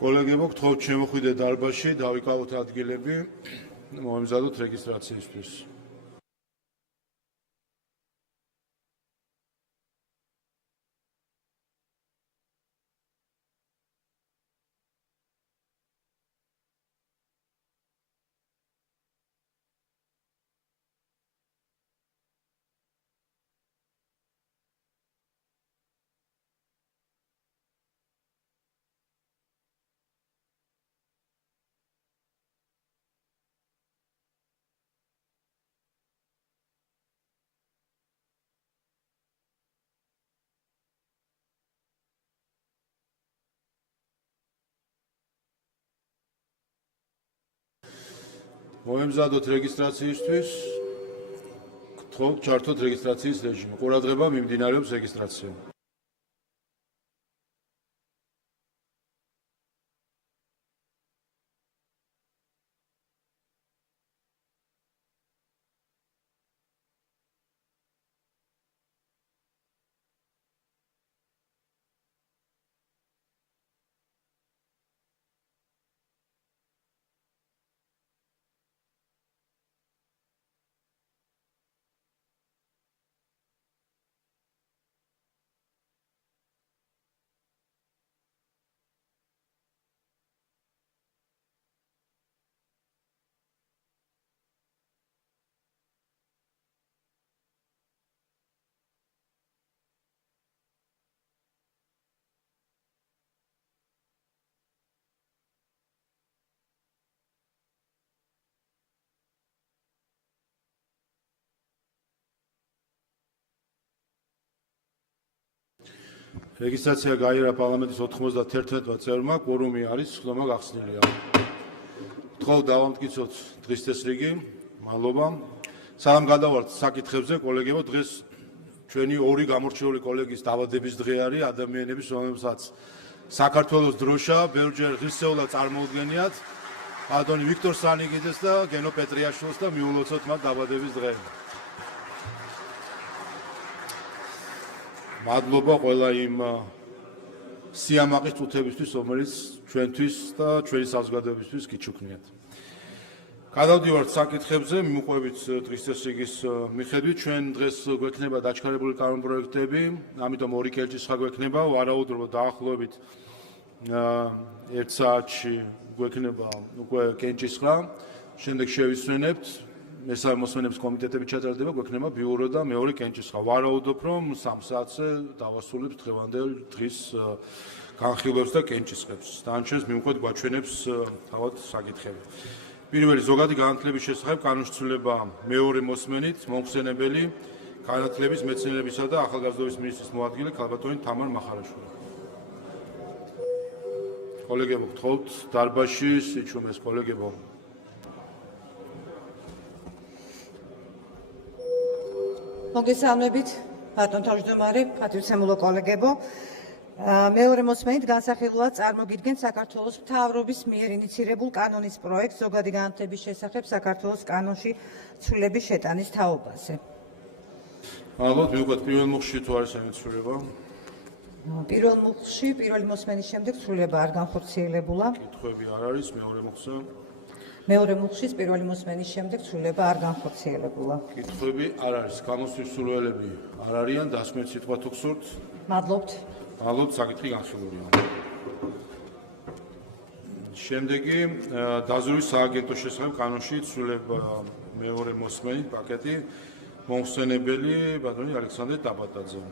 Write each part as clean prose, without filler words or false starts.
კოლეგებო, გთხოვთ შემოხვიდეთ დარბაზში, დავიკავოთ ადგილები, მომემზადოთ რეგისტრაციისთვის. მომემზადოთ რეგისტრაციისთვის, გთხოვთ ჩართოთ რეგისტრაციის რეჟიმი. ყურადღება მიმდინარეობს რეგისტრაცია. რეგისტრაცია გაიარა პარლამენტის 91 წევრმა, კვორუმი არის, ხდომა გახსნილია. გთხოვთ დავამტკიცოთ დღის წესრიგი. მადლობა. სანამ გადავართ საკითხებზე, კოლეგებო, დღეს ჩვენი ორი გამორჩეული კოლეგის დაბადების დღე არის, ადამიანების, რომლებსაც საქართველოს დროშა ბევრჯერ ღირსეულად წარმოუდგენიათ, ბატონი ვიქტორ სანიგიძეს და გენო პეტრიაშვილს და მიულოცოთ მათ დაბადების დღე. მადლობა ყველა იმ სიამაყის წუთებისთვის, რომელიც ჩვენთვის და ჩვენი საზოგადოებისთვის გიჩუქნიათ. გადავდივართ საკითხებზე, მიუყვებით დღის წესრიგის მიხედვით, ჩვენ დღეს გვექნება დაჩქარებული კანონპროექტები, ამიტომ ორი კენჭისყრა გვექნება, ვარაუდობთ დაახლოებით 1 საათში გვექნება უკვე კენჭისყრა, შემდეგ შევისვენებთ. მესამე მოსვენების კომიტეტები ჩატარდება, გვექნება ბიურო და მეორე კენჭისყრა. ვარაუდობ, რომ 3 საათზე დავასრულებთ დღევანდელ დღის განხილვებს და კენჭისყრებს. დანარჩენს მიუყვეთ გვაჩვენებს თავად საკითხები. პირველი ზოგადი განათლების შესახებ კანონშცვლილება მეორე მოსმენით მომხსენებელი განათლების, მეცნიერებისა და ახალგაზრდობის მინისტრის მოადგილე ქალბატონი თამარ მახარაშვილი. კოლეგებო, გთხოვთ დარბაზში სიჩუმეს კოლეგებო. მოგესალმებით, ბატონ თავმჯდომარე, პატივცემულო კოლეგებო. მეორე მოსმენით განსახილულად წარმოგიდგენთ საქართველოს მთავრობის მიერ ინიცირებულ კანონის პროექტს ზოგადი განათლების შესახებ საქართველოს კანონში ცვლილების შეტანის თაობაზე. მადლობთ, მიუყვეთ პირველ მუხლში თუ არის ამით ცვლილება? პირველ მუხლში, პირველი მოსმენის შემდეგ ცვლილება არ განხორციელებულა. კითხვები არ არის, მეორე მუხლზე? მეორე მუხლშიც პირველი მოსმენის შემდეგ ცვლილება არ განხორციელებულა. კითხვები არ არის, გამოსვლის სურვილები არ არიან, დასმეთ სიტყვა თუ გსურთ? მადლობთ. მადლობთ, საკითხი განხილულია. შემდეგი დაზვერვის სააგენტოს შესახებ კანონში ცვლილება მეორე მოსმენით პაკეტი მომხსენებელი ბატონი ალექსანდრე ტაბატაძე.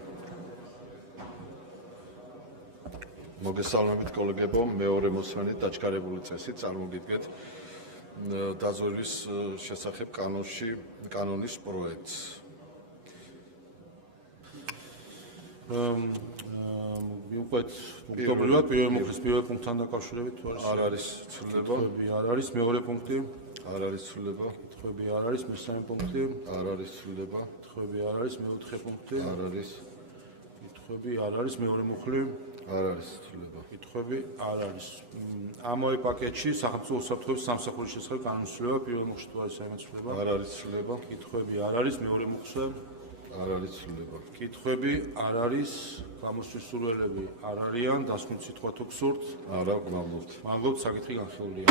მოგესალმებით კოლეგებო, მეორე მოსმენით დაჩქარებული წესით წარმოგიდგეთ დაზვერვის შესახებ კანონის პროექტს. მიუყვეთ მოგდობრივად პირველ მუხლის პირველ პუნქტთან დაკავშირებით თუ არ არის ცვლილება? კითხვები არ არის, მეორე პუნქტი? არ არის ცვლილება? კითხვები არ არის, მესამე პუნქტი? არ არის ცვლილება? კითხვები არ არის, მეოთხე პუნქტი? არ არის. კითხვები არ არის, მეორე მუხლი? არ არის ცვლილება. კითხვები არ არის. ამავე პაკეტში სახელმწიფო უსაფრთხოების სამსახურის შესახებ კანონის ცვლილება პირველ მუხლში თუ არის ამით ცვლილება? არ არის ცვლილება. კითხვები არ არის, მეორე მუხლზე? არ არის ცვლილება. კითხვები არ არის, გამოსვლის სურვილები არ არიან, დასკვნით სიტყვა თუ გსურთ? არა, გმავლობთ. მადლობთ, საკითხი განხილულია.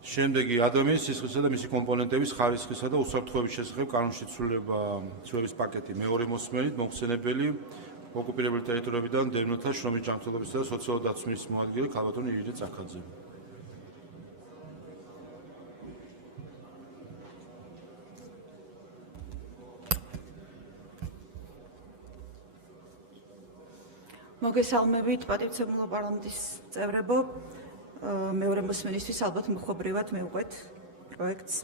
შემდეგი ადამიანის სისხლისა და მისი კომპონენტების ხარისხისა და უსაფრთხოების შესახებ კანონში ცვლილების პაკეტი მეორე მოსმენით მოხსენებელი ოკუპირებული ტერიტორიებიდან დევნილთა შრომის ჯანმრთელობისა და სოციალური დაცვის მინისტრის მოადგილე ქალბატონი ირინა წახაძე. მოგესალმებით პატივცემულო პარლამენტის წევრებო, მეორე მოსმენისთვის ალბათ მხობრივად მივყვეთ პროექტს.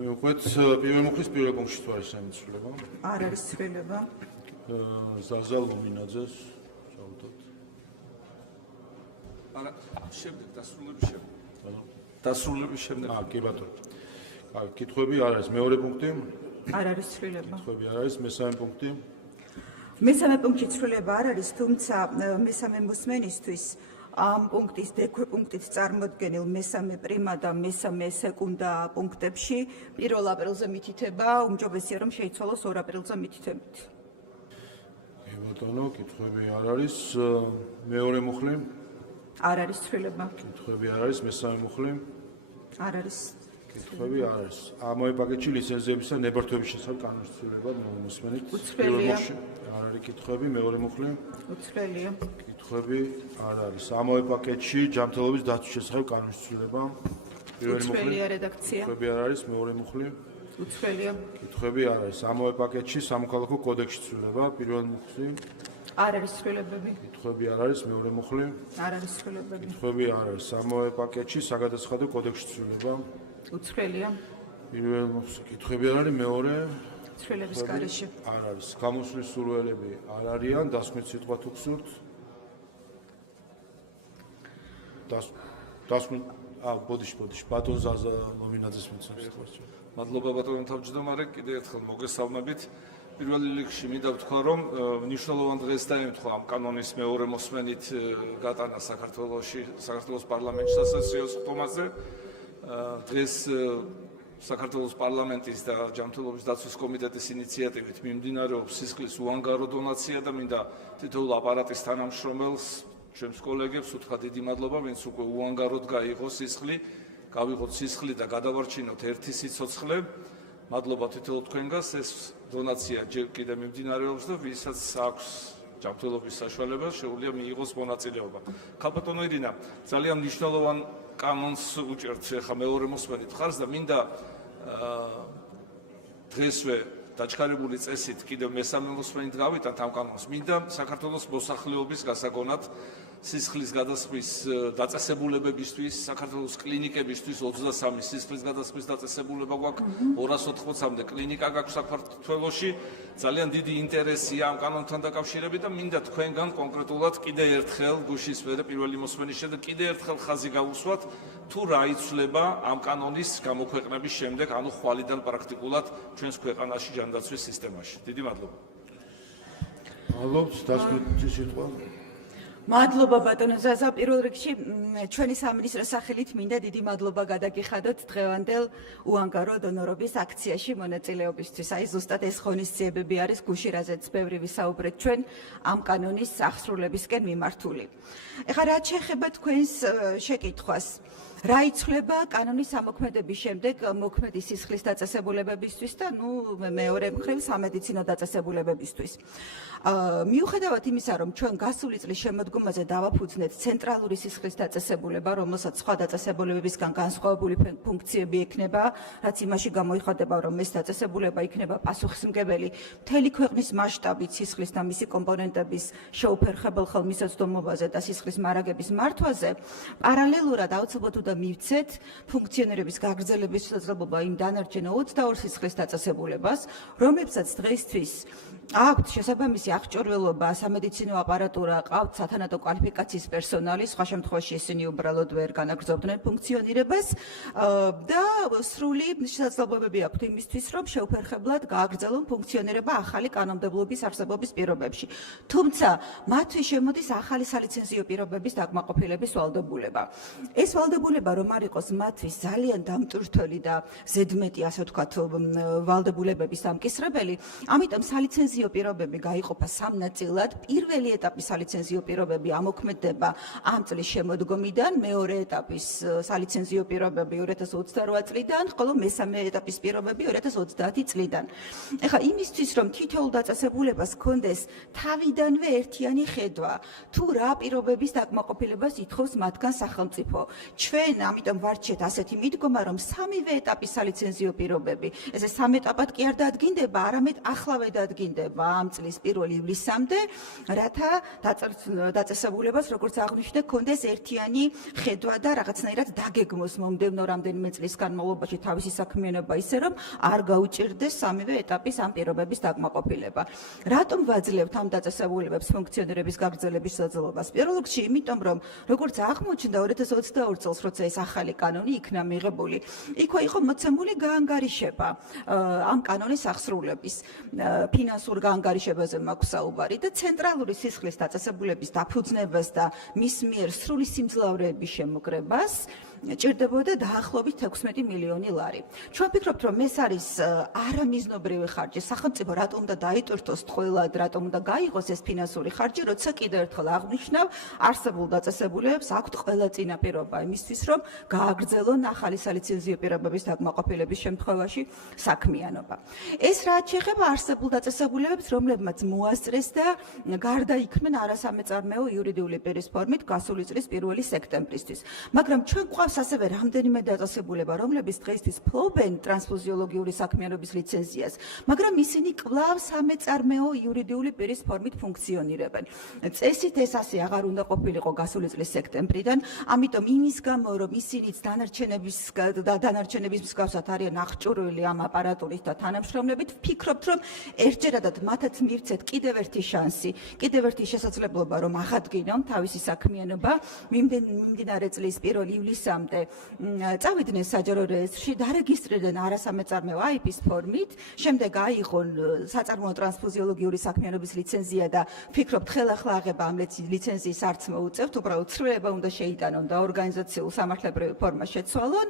მივყვეთ პირველ მოხლის პირველ პუნქტში თუ არის სამი ცვლილება? არ არის ცვლილება. ზაზა ლუმინაძეს შევდოთ. არა, შემდეგ დასრულების შემდეგ. დასრულების შემდეგ. კი ბატონო. კარგი, კითხვები არ არის. მეორე პუნქტი? არ არის ცვლილება. კითხვები არ არის. მესამე პუნქტი? მესამე პუნქტში ცვლილება არ არის, თუმცა მესამე მოსმენისთვის ამ პუნქტის დექვეპუნქტით წარმოდგენილ მესამე პრიმა და მესამე სეკუნდა პუნქტებში 1 აპრილზე მითითება, უმჯობესია რომ შეიცვალოს 2 აპრილზე მითითებით. კი ბატონო, კითხვები არ არის. მეორე მუხლი? არ არის ცვლილება. კითხვები არ არის. მესამე მუხლი? არ არის. კითხვები არ არის. ამავე პაკეტში ლიცენზიების და ნებართვების შესახებ კანონის ცვლილება მოსმენით. უცვლელია. არ არის კითხვები. მეორე მუხლი? უცვლელია. კითხვები არ არის. ამავე პაკეტში ჯანმრთელობის დაცვის შესახებ კანონის ცვლილება. პირველი მუხლი? უცვლელია რედაქცია. კითხვები არ არის. მეორე მუხლი? უცვლელია. კითხვები არ არის. ამავე პაკეტში სამოქალაქო კოდექსში ცვლილება. პირველი მუხლი? არ არის ცვლილებები. კითხვები არ არის. მეორე მუხლი? არ არის ცვლილებები. კითხვები არ არის. ამავე პაკეტში საგადასახადო კოდექსში ცვლილება. უცვლელია. პირველი მუხლი? კითხვები არ არის. მეორე? ცვლილების გარეშე. არ არის. გამოსვლის სურვილები არ არიან, დასკვნით სიტყვა თუ გსურთ? დასკვნით ბოდიში, ბატონ ზაზა ლომინაძეს მიცემს სიტყვას. მადლობა ბატონო თავმჯდომარე, კიდევ ერთხელ მოგესალმებით. პირველ რიგში მინდა ვთქვა, რომ მნიშვნელოვან დღეს დაემთხვა ამ კანონის მეორე მოსმენით გატანა საქართველოს პარლამენტში სასესიო ხტომაზე. დღეს საქართველოს პარლამენტის და ჯანმრთელობის დაცვის კომიტეტის ინიციატივით მიმდინარეობს სისხლის უანგარო დონაცია და მინდა თითოეულ აპარატის თანამშრომელს, ჩემს კოლეგებს უთხრა დიდი მადლობა, ვინც უკვე უანგაროდ გაიღო სისხლი, გავიღოთ სისხლი და გადავარჩინოთ ერთი სიცოცხლე. მადლობა თითოეულ თქვენგანს, ეს დონაცია ჯერ კიდევ მიმდინარეობს და ვისაც აქვს ჯანმრთელობის საშუალება, შეუძლია მიიღოს მონაწილეობა. ქალბატონო ირინა, ძალიან მნიშვნელოვან კანონს უჭერთ ახლა მეორე მოსმენით ხარს და მინდა დღესვე დაჩქარებული წესით კიდევ მესამე მოსმენით გავიტანთ ამ კანონს. მინდა საქართველოს მოსახლეობის გასაგონად სისხლის გადასხმის დაწესებულებებისთვის, საქართველოს კლინიკებისთვის 23 სისხლის გადასხმის დაწესებულება გვაქვს, 280-მდე კლინიკა გაქვს საქართველოში. ძალიან დიდი ინტერესია ამ კანონთან დაკავშირებით და მინდა თქვენგან კონკრეტულად კიდევ ერთხელ გუშის მერე პირველი მოსმენის შემდეგ კიდევ ერთხელ ხაზი გავუსვათ, თუ რა იცვლება ამ კანონის გამოქვეყნების შემდეგ, ანუ ხვალიდან პრაქტიკულად ჩვენს ქვეყანაში ჯანდაცვის სისტემაში. დიდი მადლობა. მადლობთ, დასკვნითი სიტყვა. მადლობა ბატონო ზაზა, პირველ რიგში ჩვენი სამინისტროს სახელით მინდა დიდი მადლობა გადაგიხადოთ დღევანდელ უანგარო დონორობის აქციაში მონაწილეობისთვის. აი ზუსტად ეს ღონისძიებები არის გუში, რაზეც ბევრი ვისაუბრეთ ჩვენ ამ კანონის აღსრულებისკენ მიმართული. ეხლა რაც შეეხება თქვენს შეკითხვას, რა იცვლება კანონის ამოქმედების შემდეგ მოქმედი სისხლის დაწესებულებებისთვის და მეორე მხრივ სამედიცინო დაწესებულებებისთვის. მიუხედავად იმისა, რომ ჩვენ გასული წლის შემოდგომაზე დავაფუძნეთ ცენტრალური სისხლის დაწესებულება, რომელსაც სხვა დაწესებულებებისგან განსხვავებული ფუნქციები ექნება, რაც იმაში გამოიხატება, რომ ეს დაწესებულება იქნება პასუხისმგებელი მთელი ქვეყნის მასშტაბით სისხლის და მისი კომპონენტების შეუფერხებელ ხელმისაწვდომობაზე და სისხლის მარაგების მართვაზე, პარალელურად აუცილებლად უნდა მივცეთ ფუნქციონირების გაგრძელების შესაძლებლობა იმ დანარჩენ 22 სისხლის დაწესებულებას, რომლებსაც დღეისთვის აქვთ შესაბამისი აღჭურვილობა, სამედიცინო აპარატურა, ყავთ სათანადო კვალიფიკაციის პერსონალი, სხვა შემთხვევაში ისინი უბრალოდ ვერ განაგრძობდნენ ფუნქციონირებას და სრული შესაძლებლობები აქვთ იმისთვის, რომ შეუფერხებლად გააგრძელონ ფუნქციონირება ახალი კანონმდებლობის არსებობის პირობებში. თუმცა მათთვის შემოდის ახალი სალიცენზიო პირობების დაკმაყოფილების ვალდებულება. ეს ვალდებულება რომ არ იყოს მათთვის ძალიან დამტვირთველი და ზედმეტი, ასე ვთქვათ, ვალდებულებების დამკისრებელი, ამიტომ სალიცენზიო პირობები გაიყოფა სამ ნაწილად. პირველი ეტაპის სალიცენზიო პირობები ამოქმედდება ამ წლის შემოდგომიდან, მეორე ეტაპის სალიცენზიო პირობები 2028 წლიდან, ხოლო მესამე ეტაპის პირობები 2030 წლიდან. ეხლა იმისთვის, რომ თითოეულ დაწესებულებას ჰქონდეს თავიდანვე ერთიანი ხედვა, თუ რა პირობების დაკმაყოფილებას ითხოვს მათგან სახელმწიფო. ჩვენ ამიტომ ვარჩიეთ ასეთი მიდგომა, რომ სამივე ეტაპის სალიცენზიო პირობები, ესე სამ ეტაპად კი არ დადგინდება, არამედ ახლავე დადგინდება ამ წლის 1 ივლისამდე, რათა დაწესებულებას, როგორც აღნიშნე, ჰქონდეს ერთიანი ხედვა და რაღაცნაირად დაგეგმოს მომდევნო რამდენიმე წლის განმავლობაში თავისი საქმიანობა ისე, რომ არ გაუჭირდეს სამივე ეტაპის ამ პირობების დაკმაყოფილება. რატომ ვაძლევთ ამ დაწესებულებებს ფუნქციონირების გაგრძელების შესაძლებლობას? პირველ რიგში, იმიტომ რომ როგორც აღმოჩნდა 2022 წელს, როცა ეს ახალი კანონი იქნა მიღებული, იქვე იყო მოცემული გაანგარიშება ამ კანონის აღსრულების. ფინანსურ გაანგარიშებაზე მაქვს საუბარი და ცენტრალური სისხლის დაწესებულების დაფუძნებას და მის მიერ სრული სიმძლავრეების შემოგრებას ჭირდებოდა დაახლოებით 16 მილიონი ლარი. ჩვენ ვფიქრობთ, რომ ეს არის არამიზნობრივი ხარჯი. სახელმწიფო რატომ უნდა დაიტვირთოს თხოვილად, რატომ უნდა გაიღოს ეს ფინანსური ხარჯი, როცა კიდევ ერთხელ აღნიშნავ, არსებულ დაწესებულებებს აქვთ ყველა წინაპირობა იმისთვის, რომ გააგრძელონ ახალი სალიცენზიო პირობების დაკმაყოფილების შემთხვევაში საქმიანობა. ეს რაც შეეხება არსებულ დაწესებულებებს, რომლებმაც მოასწრეს და გარდაიქმნენ არასამეწარმეო იურიდიული პირის ფორმით გასული წლის 1 სექტემბრისთვის. მაგრამ ჩვენ გვყავს ასევე რამდენიმე დაწესებულება, რომლებიც დღეისთვის ფლობენ ტრანსფუზიოლოგიური საქმიანობის ლიცენზიას, მაგრამ ისინი კვლავ სამეწარმეო იურიდიული პირის ფორმით ფუნქციონირებენ. წესით ეს ასე აღარ უნდა ყოფილიყო გასული წლის სექტემბრიდან, ამიტომ იმის გამო, რომ ისინიც დანარჩენების მსგავსად არიან აღჭურვილი ამ აპარატურით და თანამშრომლებით, ვფიქრობთ, რომ ერთჯერადად მათაც მივცეთ კიდევ ერთი შანსი, კიდევ ერთი შესაძლებლობა, რომ აღადგინონ თავისი საქმიანობა მიმდინარე წლის 1 ივლისამდე წავიდნენ საჯარო რეესტრში, დარეგისტრირდნენ არასამეწარმეო IP-ის ფორმით, შემდეგ აიღონ საწარმოო ტრანსფუზიოლოგიური საქმიანობის ლიცენზია და ვფიქრობთ, ხელახლა აღება ამ ლიცენზიის არც მოუწევთ, უბრალოდ ცვლილება უნდა შეიტანონ და ორგანიზაციულ სამართლებრივ ფორმას შეცვალონ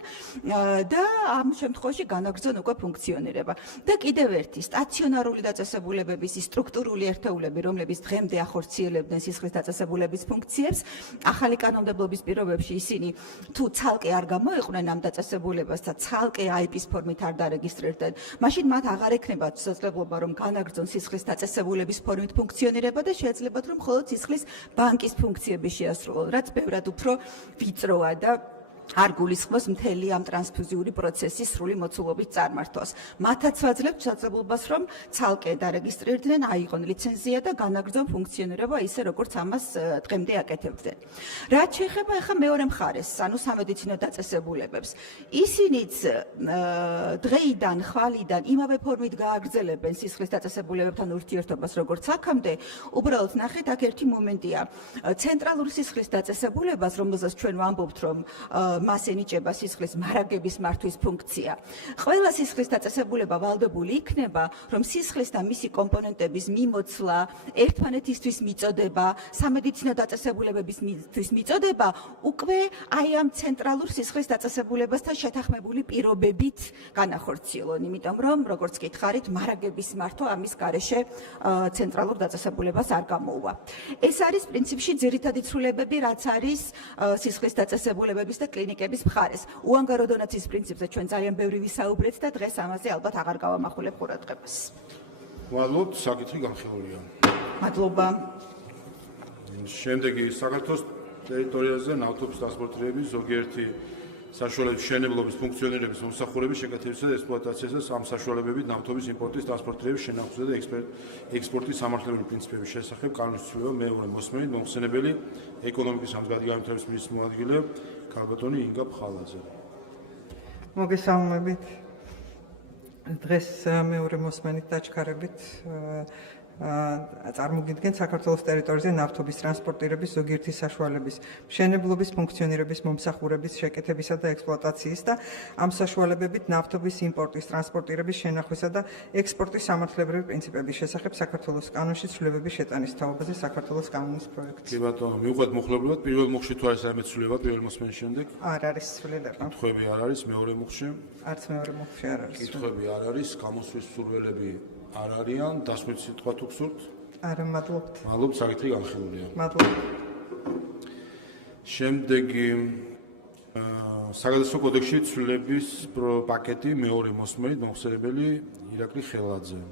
და ამ შემთხვევაში განაგრძონ უკვე ფუნქციონირება. და კიდევ ერთი სტაციონარული დაწესებულებების სტრუქტურული ერთეულები, რომლებიც დღემდე ახორციელებდნენ სისხლის დაწესებულების ფუნქციებს, ახალი კანონმდებლობის პირობებში ისინი თუ ცალკე არ გამოიყვნენ ამ დაწესებულებას და ცალკე IP-ის ფორმით არ დარეგისტრირდნენ, მაშინ მათ აღარ ექნებათ შესაძლებლობა, რომ განაგრძონ სისხლის დაწესებულების ფორმით ფუნქციონირება და შეეძლებათ, რომ მხოლოდ სისხლის ბანკის ფუნქციები შეასრულონ, რაც ბევრად უფრო ვიწროა და არ გულისხმობს მთელი ამ ტრანსფუზიური პროცესის სრული მოცულობით წარმართვას. მათაც ვაძლევთ შესაძლებლობას, რომ ცალკე დარეგისტრირდნენ, აიღონ ლიცენზია და განაგრძონ ფუნქციონირება ისე, როგორც ამას დღემდე აკეთებდნენ. რაც შეეხება ახლა მეორე მხარეს, ანუ სამედიცინო დაწესებულებებს, ისინიც დღეიდან, ხვალიდან იმავე ფორმით გააგრძელებენ სისხლის დაწესებულებებთან ურთიერთობას, როგორც აქამდე. უბრალოდ ნახეთ, აქ ერთი მომენტია. ცენტრალური სისხლის დაწესებულებას, რომელზეც ჩვენ ვამბობთ, რომ მას ენიჭება სისხლის მარაგების მართვის ფუნქცია. ყველა სისხლის დაწესებულება ვალდებული იქნება, რომ სისხლის და მისი კომპონენტების მიმოცვლა, ერთმანეთისთვის მიწოდება, სამედიცინო დაწესებულებებისთვის მიწოდება უკვე აი ამ ცენტრალურ სისხლის დაწესებულებასთან შეთანხმებული პირობებით განახორციელონ, იმიტომ რომ როგორც გითხარით, მარაგების მართვა ამის გარეშე ცენტრალურ დაწესებულებას არ გამოუვა. ეს არის პრინციპში ძირითადი ცვლილებები, რაც არის სისხლის დაწესებულებების და კლინიკების მხარეს. უანგარო დონაციის პრინციპზე ჩვენ ძალიან ბევრი ვისაუბრეთ და დღეს ამაზე ალბათ აღარ გავამახვილებ ყურადღებას. მადლობთ, საკითხი განხილულია. მადლობა. შემდეგი საქართველოს ტერიტორიაზე ნავთობის ტრანსპორტირების ზოგიერთი საშუალების მშენებლობის ფუნქციონირების მომსახურების შეკეთებისა და ექსპლუატაციისა ამ საშუალებებით ნავთობის იმპორტის ტრანსპორტირების შენახსვისა და ექსპორტის სამართლებრივი პრინციპების შესახებ კანონის ცვლილება მეორე მოსმენით მომხსენებელი ეკონომიკის განვითარების მინისტრის მოადგილე ქალბატონი ინგა ფხალაძე. მოგესალმებით. დღეს მეორე მოსმენით დაჩქარებით წარმოგიდგენთ საქართველოს ტერიტორიაზე ნავთობის ტრანსპორტირების ზოგიერთი საშუალების მშენებლობის, ფუნქციონირების, მომსახურების, შეკეთებისა და ექსპლუატაციის და ამ საშუალებებით ნავთობის იმპორტის, ტრანსპორტირების, შენახვისა და ექსპორტის სამართლებრივი პრინციპების შესახებ საქართველოს კანონში ცვლილებების შეტანის თაობაზე საქართველოს კანონის პროექტი. კი ბატონო, მივყვეთ მოხლებულად, პირველ მუხში თუ არის რაიმე ცვლილება პირველ მოსმენის შემდეგ? არ არის ცვლილება. კითხვები არ არის, მეორე მუხში? არც მეორე მუხში არ არის. კითხვები არ არის, გამოსვლის სურვილები არ არიან, დასვით სიტყვა თუ გსურთ? არა, მადლობთ. მადლობთ, საკითხი განხილულია. მადლობთ. შემდეგი საგადასტურებო კოდექსში ცვლილების პაკეტი მეორე მოსმენით მოხსენებელი ირაკლი ხელაძე.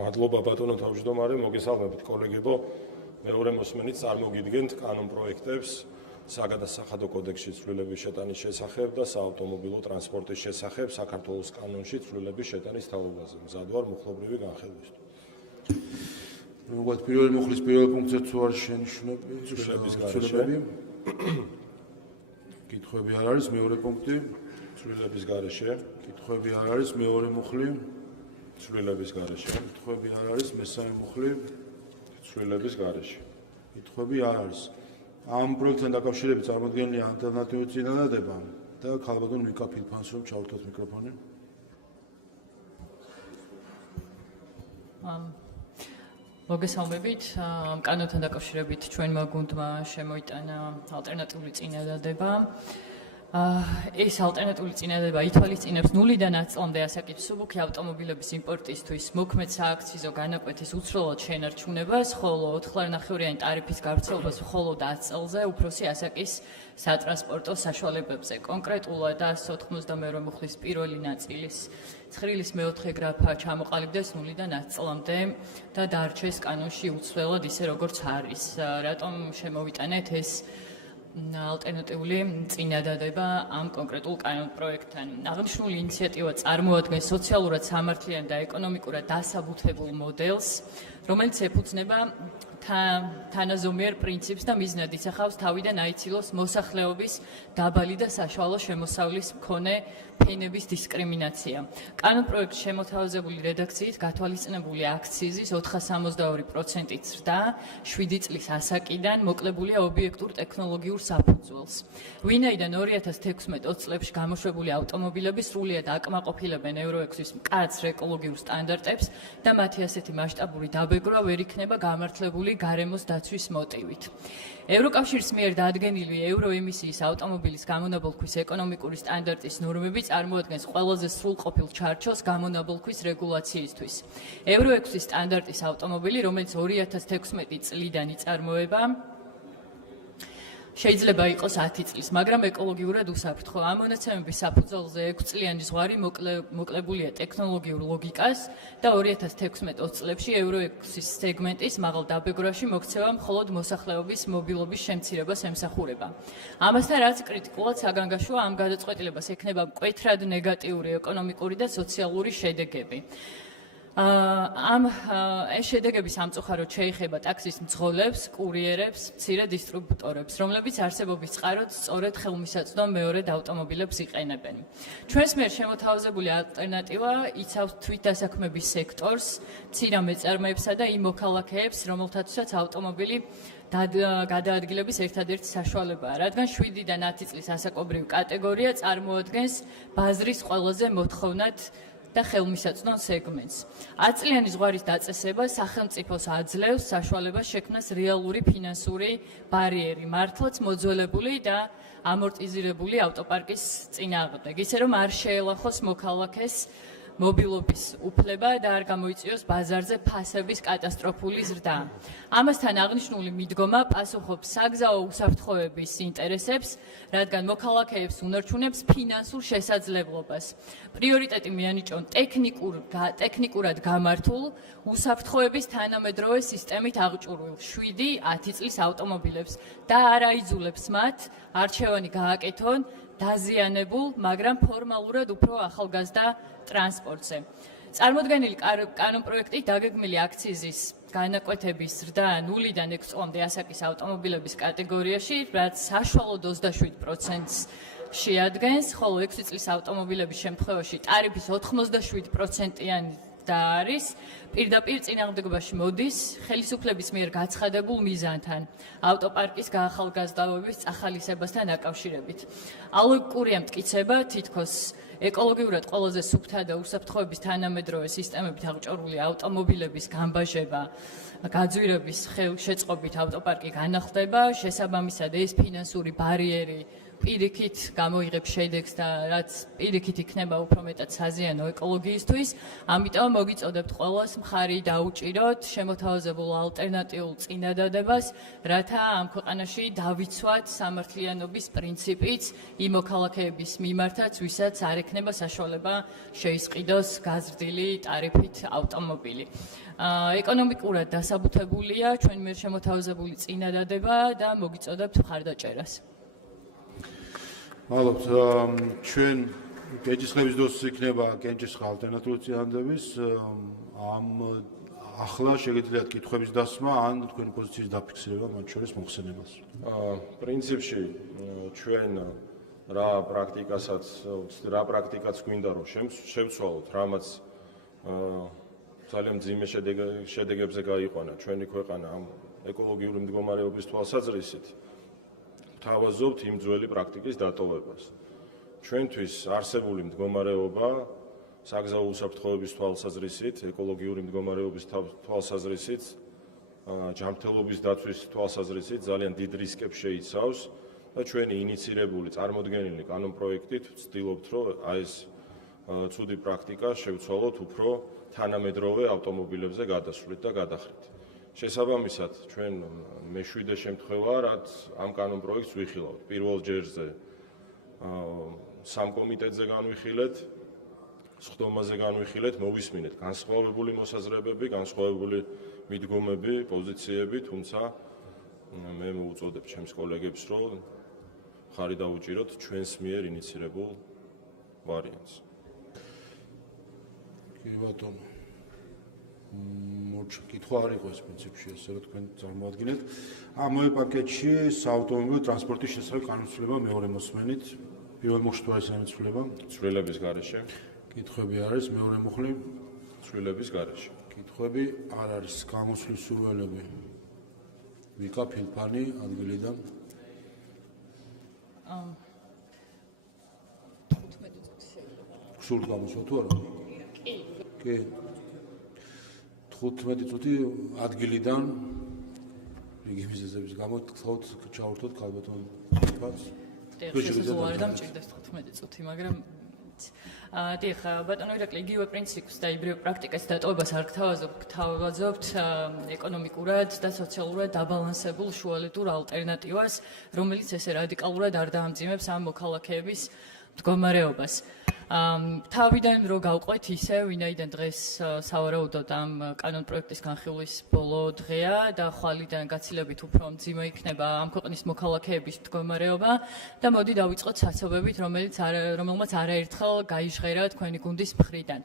მადლობა ბატონო თავმჯდომარე, მოგესალმებით კოლეგებო. მეორე მოსმენით წარმოგიდგენთ კანონ პროექტებს საგადასახადო კოდექსში ცვლილების შეტანის შესახებ და საავტომობილო ტრანსპორტის შესახებ საქართველოს კანონში ცვლილების შეტანის თაობაზე. მზად ვარ მოხლებრივი განხილვისთვის. მივყვეთ პირველი მუხლის პირველ პუნქტზე თუ არის შენიშვნები, ცვლილების ცვლილებები. კითხვები არ არის, მეორე პუნქტი. ცვლილების გარეშე, კითხვები არ არის, მეორე მუხლი. ცვლილების გარეშე, კითხვები არ არის, მესამე მუხლი. ცვლილების გარეშე. კითხვები არ არის. ამ პროექტთან დაკავშირებით წარმოდგენილია ალტერნატიული წინადადება და ქალბატონ მიკა ფილფანს რომ ჩავრთოთ მიკროფონი. მოგესალმებით, ამ კანონთან დაკავშირებით ჩვენმა გუნდმა შემოიტანა ალტერნატიული წინადადება. ეს ალტერნატიული წინადადება ითვალისწინებს ნულიდან 10 წლამდე ასაკის მსუბუქი ავტომობილების იმპორტისთვის მოქმედ სააქციზო განაკვეთის უცვლელად შენარჩუნებას, ხოლო 4.5-იანი ტარიფის გავრცელებას მხოლოდ 10 წელზე უფროსი ასაკის სატრანსპორტო საშუალებებზე. კონკრეტულად 192 მუხლის პირველი ნაწილის ცხრილის მეოთხე გრაფა ჩამოყალიბდეს 0-დან 10 წლამდე და დარჩეს კანონში უცვლელად ისე როგორც არის. რატომ შემოვიტანეთ ეს ალტერნატიული წინადადება ამ კონკრეტულ კანონ პროექტთან. აღნიშნული ინიციატივა წარმოადგენს სოციალურად სამართლიან და ეკონომიკურად დასაბუთებულ მოდელს, რომელიც ეფუძნება თანაზომიერ პრინციპს და მიზნად ისახავს თავიდან აიცილოს მოსახლეობის დაბალი და საშუალო შემოსავლის მქონე ფენების დისკრიმინაცია. კანონ პროექტის შემოთავაზებული რედაქციით გათვალისწინებული აქციზის 462%-ით ზრდა 7 წლის ასაკიდან მოკლებულია ობიექტურ ტექნოლოგიურ საფუძველს. ვინაიდან 2016-20 წლებში გამოშვებული ავტომობილები სრულიად აკმაყოფილებენ Euro 6-ის მკაცრ ეკოლოგიურ სტანდარტებს და მათი ასეთი მასშტაბური დაბეგრვა ვერ იქნება გამართლებული გარემოს დაცვის მოტივით. ევროკავშირის მიერ დადგენილი ევრო ემისიის ავტომობილის გამონაბოლქვის ეკონომიკური სტანდარტის ნორმები წარმოადგენს ყველაზე სრულყოფილ ჩარჩოს გამონაბოლქვის რეგულაციისთვის. ევრო 6-ის სტანდარტის ავტომობილი, რომელიც 2016 წლიდან იწარმოება, შეიძლება იყოს 10 წლის, მაგრამ ეკოლოგიურად უსაფრთხო. ამ მონაცემების საფუძველზე 6 წლიანი ზღვარი მოკლებულია ტექნოლოგიურ ლოგიკას და 2016-20 წლებში ევრო 6-ის სეგმენტის მაღალ დაბეგრვაში მოქცევა მხოლოდ მოსახლეობის მობილობის შემცირებას ემსახურება. ამასთან რაც კრიტიკულად საგანგაშოა, ამ გადაწყვეტილებას ექნება მკვეთრად ნეგატიური ეკონომიკური და სოციალური შედეგები. ეს შედეგები სამწუხაროდ შეეხება ტაქსის მძღოლებს, კურიერებს, მცირე დისტრიბუტორებს, რომლებიც არსებობის წყაროდ სწორედ ხელმისაწვდომ მეორედ ავტომობილებს იყენებენ. ჩვენს მიერ შემოთავაზებული ალტერნატივა იცავს თვითდასაქმების სექტორს, მცირე მეწარმეებსა და იმ მოქალაქეებს, რომელთაცაც ავტომობილი გადაადგილების ერთადერთი საშუალებაა, რადგან 7-დან 10 წლის ასაკობრივი კატეგორია წარმოადგენს ბაზრის ყველაზე მოთხოვნად და ხელმისაწვდომ სეგმენტს. 10 წლიანი ზღვარის დაწესება სახელმწიფოს აძლევს საშუალებას შექმნას რეალური ფინანსური ბარიერი, მართლაც მოძველებული და ამორტიზირებული ავტოპარკის წინააღმდეგ, ისე რომ არ შეელახოს მოქალაქეს მობილობის უფლება და არ გამოიწვიოს ბაზარზე ფასების კატასტროფული ზრდა. ამასთან აღნიშნული მიდგომა პასუხობს საგზაო უსაფრთხოების ინტერესებს, რადგან მოქალაქეებს უნარჩუნებს ფინანსურ შესაძლებლობას. პრიორიტეტი მიანიჭონ ტექნიკურად გამართულ უსაფრთხოების თანამედროვე სისტემით აღჭურვილ 7-10 წლის ავტომობილებს და არ აიძულებს მათ არჩევანი გააკეთონ დაზიანებულ, მაგრამ ფორმალურად უფრო ახალგაზრდა ტრანსპორტზე. წარმოდგენილი კანონ პროექტი დაგეგმილი აქციზის განაკვეთების ზრდა 0-დან 6 წლამდე ასაკის ავტომობილების კატეგორიაში, რაც საშუალოდ 27%-ს შეადგენს, ხოლო 6 წლის ავტომობილების შემთხვევაში ტარიფის 87%-იანი და არის პირდაპირ წინააღმდეგობაში მოდის ხელისუფლების მიერ გაცხადებულ მიზანთან ავტოპარკის გაახალგაზრდობის წახალისებასთან დაკავშირებით. ალოგიკურია მტკიცება თითქოს ეკოლოგიურად ყველაზე სუფთა და უსაფრთხოების თანამედროვე სისტემებით აღჭურვილი ავტომობილების გამბაჟება გაძვირების ხელშეწყობით ავტოპარკი განახლდება, შესაბამისად ეს ფინანსური ბარიერი პირიქით გამოიღებს შედეგს და რაც პირიქით იქნება უფრო მეტად საზიანო ეკოლოგიისთვის, ამიტომ მოგიწოდებთ ყველას მხარი დაუჭიროთ შემოთავაზებულ ალტერნატიულ წინადადებას, რათა ამ ქვეყანაში დავიცვათ სამართლიანობის პრინციპიც იმ მოქალაქეების მიმართაც, ვისაც არ ექნება საშუალება შეისყიდოს გაზრდილი ტარიფით ავტომობილი. ეკონომიკურად დასაბუთებულია ჩვენ მიერ შემოთავაზებული წინადადება და მოგიწოდებთ მხარდაჭერას. მადლობთ. ჩვენ გენჯისხლების დროს იქნება გენჯისხლა ალტერნატიული წინადადების ამ ახლა შეგიძლიათ კითხვების დასმა ან თქვენი პოზიციის დაფიქსირება მათ შორის მოხსენებას. პრინციპში ჩვენ რა პრაქტიკაც გვინდა რომ შევცვალოთ, რამაც ძალიან მძიმე შედეგებზე გაიყვანა ჩვენი ქვეყანა ამ ეკოლოგიური მდგომარეობის თვალსაზრისით. თავაზობთ იმ ძველი პრაქტიკის დატოვებას. ჩვენთვის არსებული მდგომარეობა საგზაო უსაფრთხოების თვალსაზრისით, ეკოლოგიური მდგომარეობის თვალსაზრისით, ჯანმრთელობის დაცვის თვალსაზრისით ძალიან დიდ რისკებს შეიცავს და ჩვენი ინიცირებული წარმოდგენილი კანონპროექტით ვცდილობთ, რომ ეს ცუდი პრაქტიკა შევცვალოთ უფრო თანამედროვე ავტომობილებზე გადასვლით და გადახრით. შესაბამისად, ჩვენ მეშვიდე შემთხვევაა, რაც ამ კანონპროექტს ვიხილავთ. პირველ ჯერზე სამ კომიტეტზე განვიხილეთ, სხდომაზე განვიხილეთ, მოვისმინეთ განსხვავებული მოსაზრებები, განსხვავებული მიდგომები, პოზიციები, თუმცა მე მოუწოდებ ჩემს კოლეგებს, რომ ხარი დაუჭიროთ ჩვენს მიერ ინიცირებულ ვარიანტს. კი ბატონო. კითხვა არ იყო ეს პრინციპში, ესე რომ თქვენ წარმოადგენთ. ამავე პაკეტში საავტომობილო ტრანსპორტის შესახებ კანონმდებლობა მეორე მოსმენით, პირველ მოხსნილ არის ამიცვლება. ცვლილების გარეშე. კითხვები არის მეორე მუხლი. ცვლილების გარეშე. კითხვები არ არის. გამოსვლის სურვილები. ვიკა ფილფანი ადგილიდან. 15 წუთი შეიძლება. სულ გამოსვა თუ არა? კი. 15 წუთი ადგილიდან რიგი მიზეზების გამო გთხოვთ ჩავრთოთ ქალბატონ ფას. შესაძლოა არ დამჭირდეს 15 წუთი, მაგრამ დიახ, ბატონო ირაკლი, იგივე პრინციპს და იგივე პრაქტიკას დატოვებას არ გთავაზობთ ეკონომიკურად და სოციალურად დაბალანსებულ შუალედურ ალტერნატივას, რომელიც ესე რადიკალურად არ დაამძიმებს ამ მოქალაქეების მდგომარეობას. თავიდან რო გავყვეთ ისე, ვინაიდან დღეს სავარაუდოდ ამ კანონპროექტის განხილვის ბოლო დღეა და ხვალიდან გაცილებით უფრო მძიმე იქნება ამ ქვეყნის მოქალაქეების მდგომარეობა და მოდი დავიწყოთ საცობებით, რომელმაც არაერთხელ გაიჟღერა თქვენი გუნდის მხრიდან.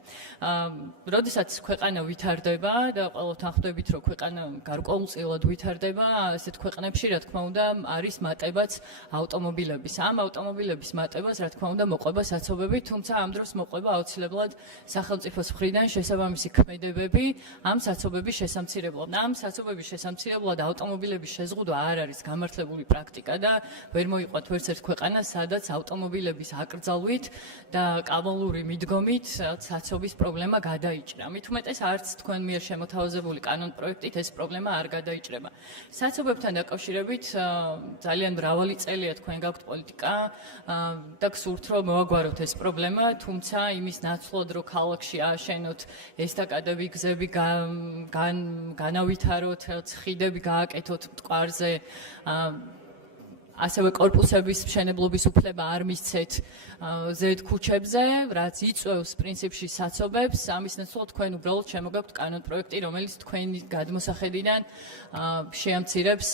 როდესაც ქვეყანა ვითარდება და ყოველთვის ხვდებით, რომ ქვეყანა გარკვეულწილად ვითარდება, ასეთ ქვეყნებში, რა თქმა უნდა, არის მატებაც ავტომობილების. ამ ავტომობილების მატებას, რა თქმა უნდა, მოყვება საცობებით, თუმცა ამ დროს მოყვება აუცილებლად სახელმწიფოს მხრიდან შესაბამისი ქმედებები ამ საცობების შესამცირებლად. ამ საცობების შესამცირებლად ავტომობილების შეზღუდვა არ არის გამართლებული პრაქტიკა და ვერ მოიყვათ ვერც ერთ ქვეყანას, სადაც ავტომობილების აკრძალვით და კაბალური მიდგომით საცობის პრობლემა გადაიჭრა. მით უმეტეს არც თქვენ მიერ შემოთავაზებული კანონპროექტით ეს პრობლემა არ გადაიჭრება. საცობებთან დაკავშირებით ძალიან მრავალი წელია თქვენ გაქვთ პოლიტიკა და გსურთ რომ მოაგვაროთ ეს პრობლემა, თუმცა იმის ნაცვლად რომ ქალაქში ააშენოთ ესტაკადები, გზები განავითაროთ, ხიდები გააკეთოთ მტკვარზე, ასევე კორპუსების მშენებლობის უფლება არ მისცეთ ზედ ქუჩებზე, რაც იწვევს პრინციპში საცობებს. ამის ნაცვლად თქვენ უბრალოდ შემოგაქვთ კანონპროექტი, რომელიც თქვენი გადმოსახედიდან შეამცირებს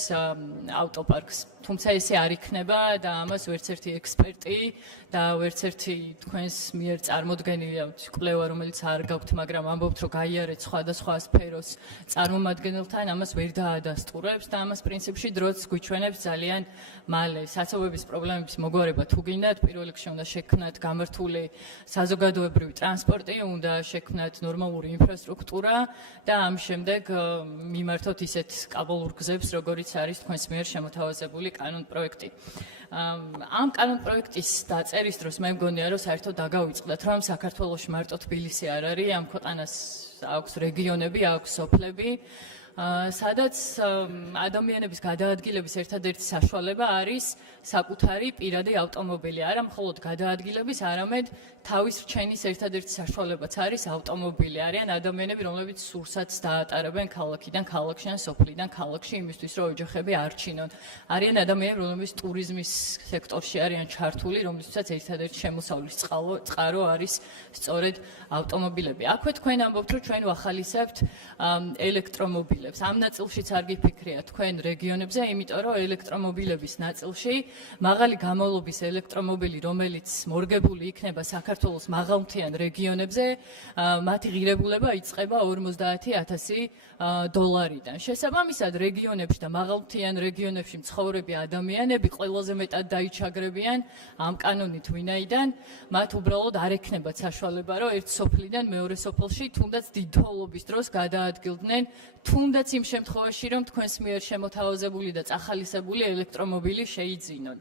ავტოპარკს. თუმცა ესე არ იქნება და ამას ვერც ერთი ექსპერტი და ვერც ერთი თქვენს მიერ წარმოდგენილი კვლევა, რომელიც არ გაქვთ, მაგრამ ამბობთ, რომ გაიარეთ სხვადასხვა სფეროს წარმომადგენელთან, ამას ვერ დაადასტურებს და ამას პრინციპში დროც გვიჩვენებს ძალიან მალე. საცობების პრობლემების მოგვარება თუ გინდათ, პირველ რიგში უნდა შექმნათ გამართული საზოგადოებრივი ტრანსპორტი, უნდა შექმნათ ნორმალური ინფრასტრუქტურა და ამ შემდეგ მიმართოთ ისეთ კაბალურ გზებს, როგორიც არის თქვენს მიერ შემოთავაზებული კანონპროექტი. ამ კანონპროექტის დაწერის დროს მე მგონია, რომ საერთოდ დაგავიწყდათ, რომ საქართველოში მარტო თბილისი არ არის, ამ ქვეყანას აქვს რეგიონები, აქვს სოფლები, სადაც ადამიანების გადაადგილების ერთადერთი საშუალება არის საკუთარი პირადი ავტომობილი. არა მხოლოდ გადაადგილების, არამედ თავის რჩენის ერთადერთი საშუალებაც არის ავტომობილი. არიან ადამიანები, რომლებიც სურსათს დაატარებენ ქალაქიდან ქალაქში ან სოფლიდან ქალაქში იმისთვის, რომ ოჯახები არჩინონ. არიან ადამიანები, რომლებიც ტურიზმის სექტორში არიან ჩართული, რომლისთვისაც ერთადერთი შემოსავლის წყარო არის სწორედ ავტომობილები. აქვე თქვენ ამბობთ, რომ ჩვენ ვახალისებთ ელექტრომობილებს. ამ ნაწილშიც არ გიფიქრიათ თქვენ რეგიონებზე, იმიტომ რომ ელექტრომობილების ნაწილში მაღალი გამავლობის ელექტრომობილი, რომელიც მორგებული იქნება საქართველოს მაღალმთიან რეგიონებზე, მათი ღირებულება იწყება 50,000 დოლარიდან. შესაბამისად, რეგიონებში და მაღალმთიან რეგიონებში მცხოვრები ადამიანები ყველაზე მეტად დაიჩაგრებიან ამ კანონით, ვინაიდან მათ უბრალოდ არ ექნებათ საშუალება, რომ ერთ სოფლიდან მეორე სოფელში თუნდაც დიდ თოვლობის დროს გადაადგილდნენ, თუნდაც იმ შემთხვევაში, რომ თქვენს მიერ შემოთავაზებული და წახალისებული ელექტრომობილი შეიძინონ.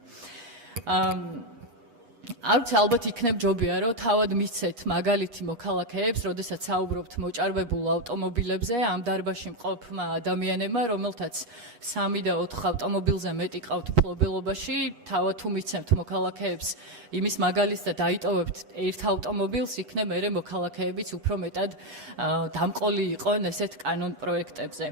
არც ალბათ იქნებ ჯობია, რომ თავად მისცეთ მაგალითი მოქალაქეებს, როდესაც საუბრობთ მოჭარბებულ ავტომობილებზე, ამ დარბაზში მყოფმა ადამიანებმა, რომელთაც 3 და 4 ავტომობილზე მეტი ყავთ ფლობელობაში, თავად თუ მისცემთ მოქალაქეებს იმის მაგალითს და დაიტოვებთ ერთ ავტომობილს, იქნებ მერე მოქალაქეებიც უფრო მეტად დამყოლი იყონ ესეთ კანონპროექტებზე.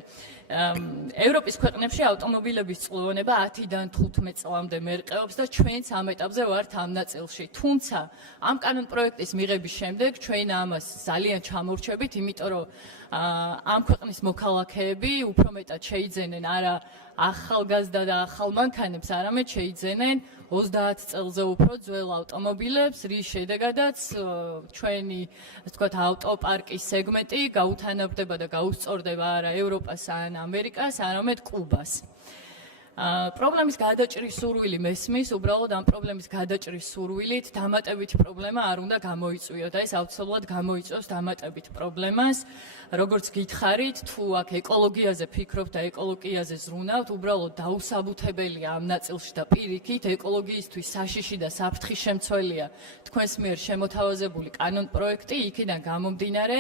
ევროპის ქვეყნებში ავტომობილების წყლოვანება 10-დან 15 წლამდე მერყეობს და ჩვენც ამ ეტაპზე ვართ ამ ნაწილში. თუმცა ამ კანონპროექტის მიღების შემდეგ ჩვენ ამას ძალიან ჩამორჩებით, იმიტომ რომ ამ ქვეყნის მოქალაქეები უფრო მეტად შეიძენენ არა ახალგაზრდა და ახალ მანქანებს, არამედ შეიძენენ 30 წელზე უფრო ძველ ავტომობილებს, რის შედეგადაც ჩვენი ასე ვთქვათ ავტოპარკის სეგმენტი გაუთანაბრდება და გაუსწორდება არა ევროპას ან ამერიკას, არამედ კუბას. პრობლემის გადაჭრის სურვილი მესმის, უბრალოდ ამ პრობლემის გადაჭრის სურვილით დამატებითი პრობლემა არ უნდა გამოიწვიოთ. ეს აუცილებლად გამოიწვევს დამატებით პრობლემას. როგორც გითხარით, თუ აქ ეკოლოგიაზე ფიქრობთ და ეკოლოგიაზე ზრუნავთ, უბრალოდ დაუსაბუთებელია ამ ნაწილში და პირიქით ეკოლოგიისთვის საშიში და საფრთხის შემცველია თქვენს მიერ შემოთავაზებული კანონპროექტი, იქიდან გამომდინარე,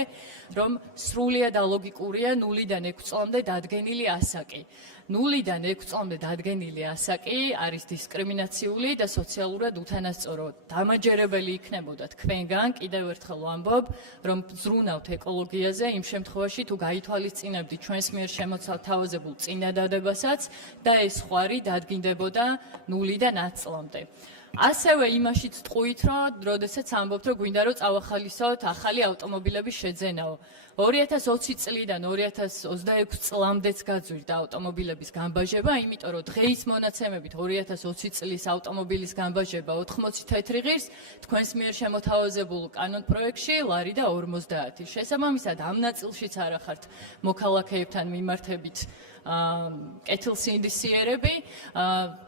რომ სრულიად ალოგიკურია 0-დან 6 წლამდე დადგენილი ასაკი. 0-დან 6 წლამდე დადგენილი ასაკი არის დისკრიმინაციული და სოციალურად უთანასწორო. დამაჯერებელი იქნებოდა თქვენგან, კიდევ ერთხელ ვამბობ, რომ ზრუნავთ ეკოლოგიაზე იმ შემთხვევაში, თუ გაითვალისწინებთ ჩვენს მიერ შემოთავაზებულ წინადადებასაც და ეს ხვარი დადგინდებოდა 0-დან 10 წლამდე. ასევე იმაშიც ტყუით, რომ როდესაც ამბობთ, რომ გვინდა რომ წავახალისოთ ახალი ავტომობილების შეძენაო. 2020 წლიდან 2026 წლამდეც გაძვირდა ავტომობილების გამბაჟება, იმიტომ რომ დღეის მონაცემებით 2020 წლის ავტომობილის გამბაჟება 80 თეთრი ღირს, თქვენს მიერ შემოთავაზებულ კანონპროექტში ლარი და 50. შესაბამისად, ამ ნაწილშიც არ ახართ მოქალაქეებთან მიმართებით კეთილსინდისიერები.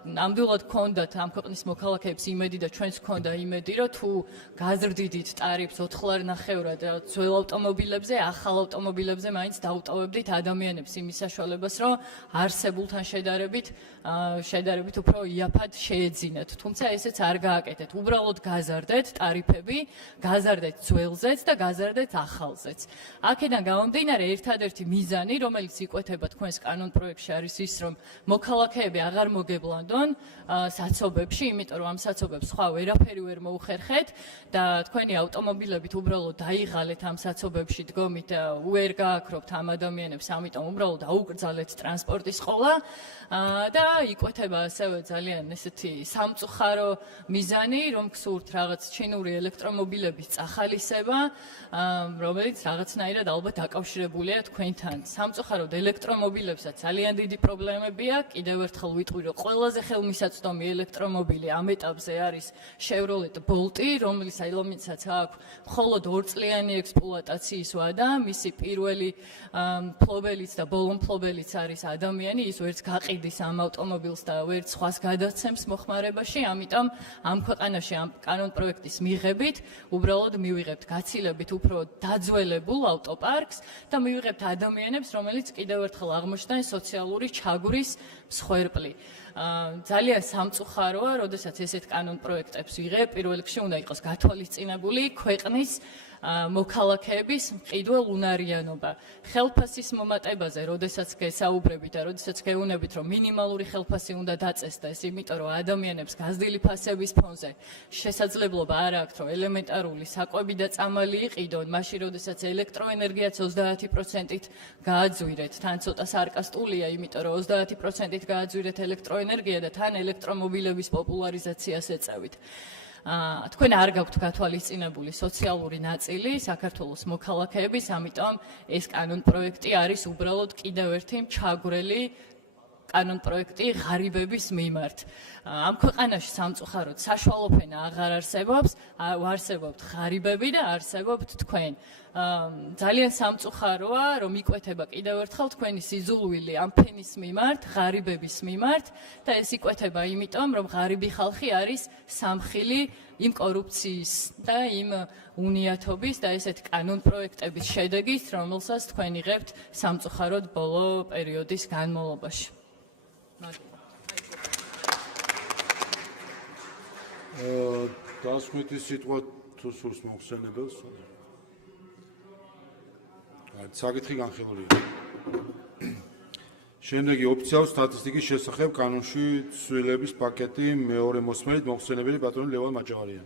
ნამდვილად გქონდათ ამ ქვეყნის მოქალაქეებს იმედი და ჩვენც გქონდა იმედი, რომ თუ გაზრდიდით ტარიფს 4.5-ად ძველ ავტომობილებზე, ახალ ავტომობილებზე მაინც დაუტოვებდით ადამიანებს იმის საშუალებას, რომ არსებულთან შედარებით უფრო იაფად შეეძინათ. თუმცა ესეც არ გააკეთეთ. უბრალოდ გაზარდეთ ტარიფები, გაზარდეთ ძველზეც და გაზარდეთ ახალზეც. აქედან გამომდინარე ერთადერთი მიზანი, რომელიც იკვეთება თქვენს კანონ პროექტში არის ის, რომ მოქალაქეები აღარ მოგებლანდონ საცობებში, იმიტომ რომ ამ საცობებს სხვა ვერაფერი ვერ მოუხერხეთ და თქვენი ავტომობილებით უბრალოდ დაიღალეთ ამ საცობებში დგომით და ვერ გააქრობთ ამ ადამიანებს, ამიტომ უბრალოდ აუკრძალეთ ტრანსპორტის ყოლა და იკვეთება ასევე ძალიან ესეთი სამწუხარო მიზანი, რომ გსურთ რაღაც ჩინური ელექტრომობილების წახალისება, რომელიც რაღაცნაირად ალბათ დაკავშირებულია თქვენთან. სამწუხაროდ ელექტრომობილებსაც ძალიან დიდი პრობლემები აქვს. კიდევ ერთხელ ვიტყვი, რომ ყველაზე ხელმისაწვდომი ელექტრომობილი ამ ეტაპზე არის Chevrolet Bolt, რომელსაც აქვს მხოლოდ 2 წლიანი ექსპლუატაციის ვადა, მისი პირველი მფლობელიც და ბოლო მფლობელიც არის ადამიანი, ის ვერც გაყიდის ამ ავტომობილს და ვერც სხვას გადაცემს მოხმარებაში, ამიტომ ამ ქვეყანაში ამ კანონ პროექტის მიღებით უბრალოდ მივიღებთ გაცილებით უფრო დაძველებულ ავტოპარკს და მივიღებთ ადამიანებს, რომელიც კიდევ ერთხელ აღმოჩნდნენ სოციალური ჩაგვრის მსხვერპლი. ძალიან სამწუხაროა, როდესაც ესეთ კანონ პროექტებს ვიღებ, პირველ რიგში უნდა იყოს გათვალისწინებული ქვეყნის მოქალაქეების მყიდველ უნარიანობა. ხელფასის მომატებაზე, როდესაც გესაუბრებით და როდესაც გეუბნებით, რომ მინიმალური ხელფასი უნდა დაწესდეს, იმიტომ რომ ადამიანებს გაზრდილი ფასების ფონზე შესაძლებლობა არ აქვთ, რომ ელემენტარული საკვები და წამალი იყიდონ, მაშინ როდესაც ელექტროენერგიაც 30%-ით გააძვირეთ, თან ცოტა სარკასტულია, იმიტომ რომ 30%-ით გააძვირეთ ელექტროენერგია და თან ელექტრომობილების პოპულარიზაციას ეწევით. თქვენ არ გაქვთ გათვალისწინებული სოციალური ნაწილი საქართველოს მოქალაქეების, ამიტომ ეს კანონ პროექტი არის უბრალოდ კიდევ ერთი ჩაგვრელი კანონ პროექტი ღარიბების მიმართ. ამ ქვეყანაში სამწუხაროდ საშუალო ფენა აღარ არსებობს, არსებობთ ღარიბები და არსებობთ თქვენ. ძალიან სამწუხაროა, რომ იკვეთება კიდევ ერთხელ თქვენი სიზულვილი ამ ფენის მიმართ, ღარიბების მიმართ და ეს იკვეთება იმიტომ, რომ ღარიბი ხალხი არის სამხილი იმ კორუფციის და იმ უნიათობის და ესეთ კანონ პროექტების შედეგით, რომელსაც თქვენ იღებთ სამწუხაროდ ბოლო პერიოდის განმავლობაში. დასმითი სიტყვა თუ სურს მოხსენებელს. საკითხი განხილულია. შემდეგი ოფიციალური სტატისტიკის შესახებ კანონში ცვლილების პაკეტი მეორე მოსმენით მოხსენებელი ბატონი ლევან მაჭავარია.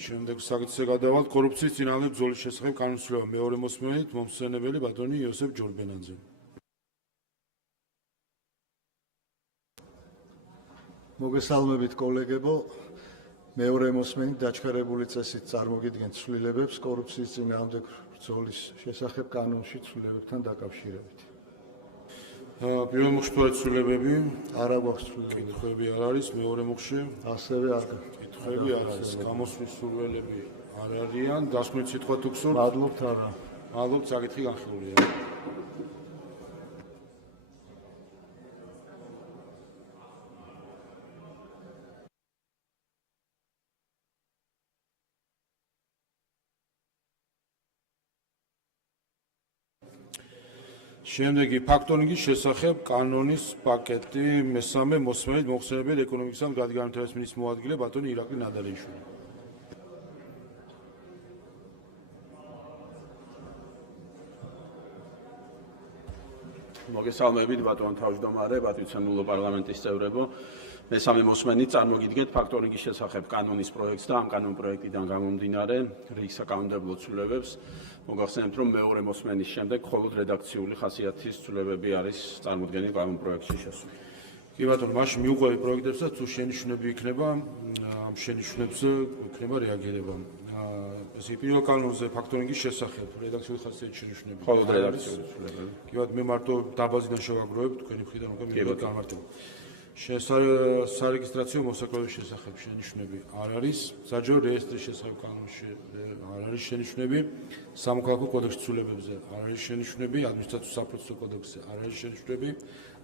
შემდეგ საკითხზე გადავალთ კორუფციის წინააღმდეგ ბრძოლის შესახებ კანონის ცვლილება მეორე მოსმენით მომხსენებელი ბატონი იოსებ ჯორბენაძე. მოგესალმებით კოლეგებო, მეორე მოსმენით დაჩქარებული წესით წარმოგიდგენთ ცვლილებებს კორუფციის წინააღმდეგ ბრძოლის შესახებ კანონში ცვლილებებთან დაკავშირებით. პირველ მოხში თუ არის ცვლილებები? არა გვაქვს ცვლილებები. კითხვები არ არის, მეორე მოხში? ასევე არ კითხვები არ არის, გამოსვლის სურვილები არ არიან, დასმით სიტყვა თუ გსურთ? მადლობთ, არა. მადლობთ, საკითხი განხილულია. შემდეგი ფაქტორინგის შესახებ კანონის პაკეტი მესამე მოსმენით მოხსენებელი ეკონომიკისა და განვითარების მინისტრის მოადგილე ბატონი ირაკლი ნადარეიშვილი. მოგესალმებით ბატონ თავმჯდომარე, პატრიცემულო პარლამენტის წევრებო. მესამე მოსმენით წარმოგიდგენთ ფაქტორინგის შესახებ კანონის პროექტს და ამ კანონ პროექტიდან გამომდინარე რიგ საკანონმდებლო ცვლილებებს. მოგახსენებთ, რომ მეორე მოსმენის შემდეგ მხოლოდ რედაქციული ხასიათის ცვლილებები არის წარმოდგენილი კანონ პროექტში შესული. კი ბატონო, მაშინ მიუყვებით პროექტებს და თუ შენიშვნები იქნება, ამ შენიშვნებზე იქნება რეაგირება. ესე პირველ კანონზე ფაქტორინგის შესახებ რედაქციული ხასიათის შენიშვნები. მხოლოდ რედაქციული ცვლილებები. კი ბატონო, მე მარტო დაბაზიდან შევაგროვებ თქვენი მხრიდან უკვე მივიღეთ განმარტება. სარეგისტრაციო მოსაკვების შესახებ შენიშვნები არ არის, საჯარო რეესტრის შესახებ კანონში არ არის შენიშვნები, სამოქალაქო კოდექსის ცვლილებებზე არ არის შენიშვნები, ადმინისტრაციულ საფროცესო კოდექსზე არ არის შენიშვნები,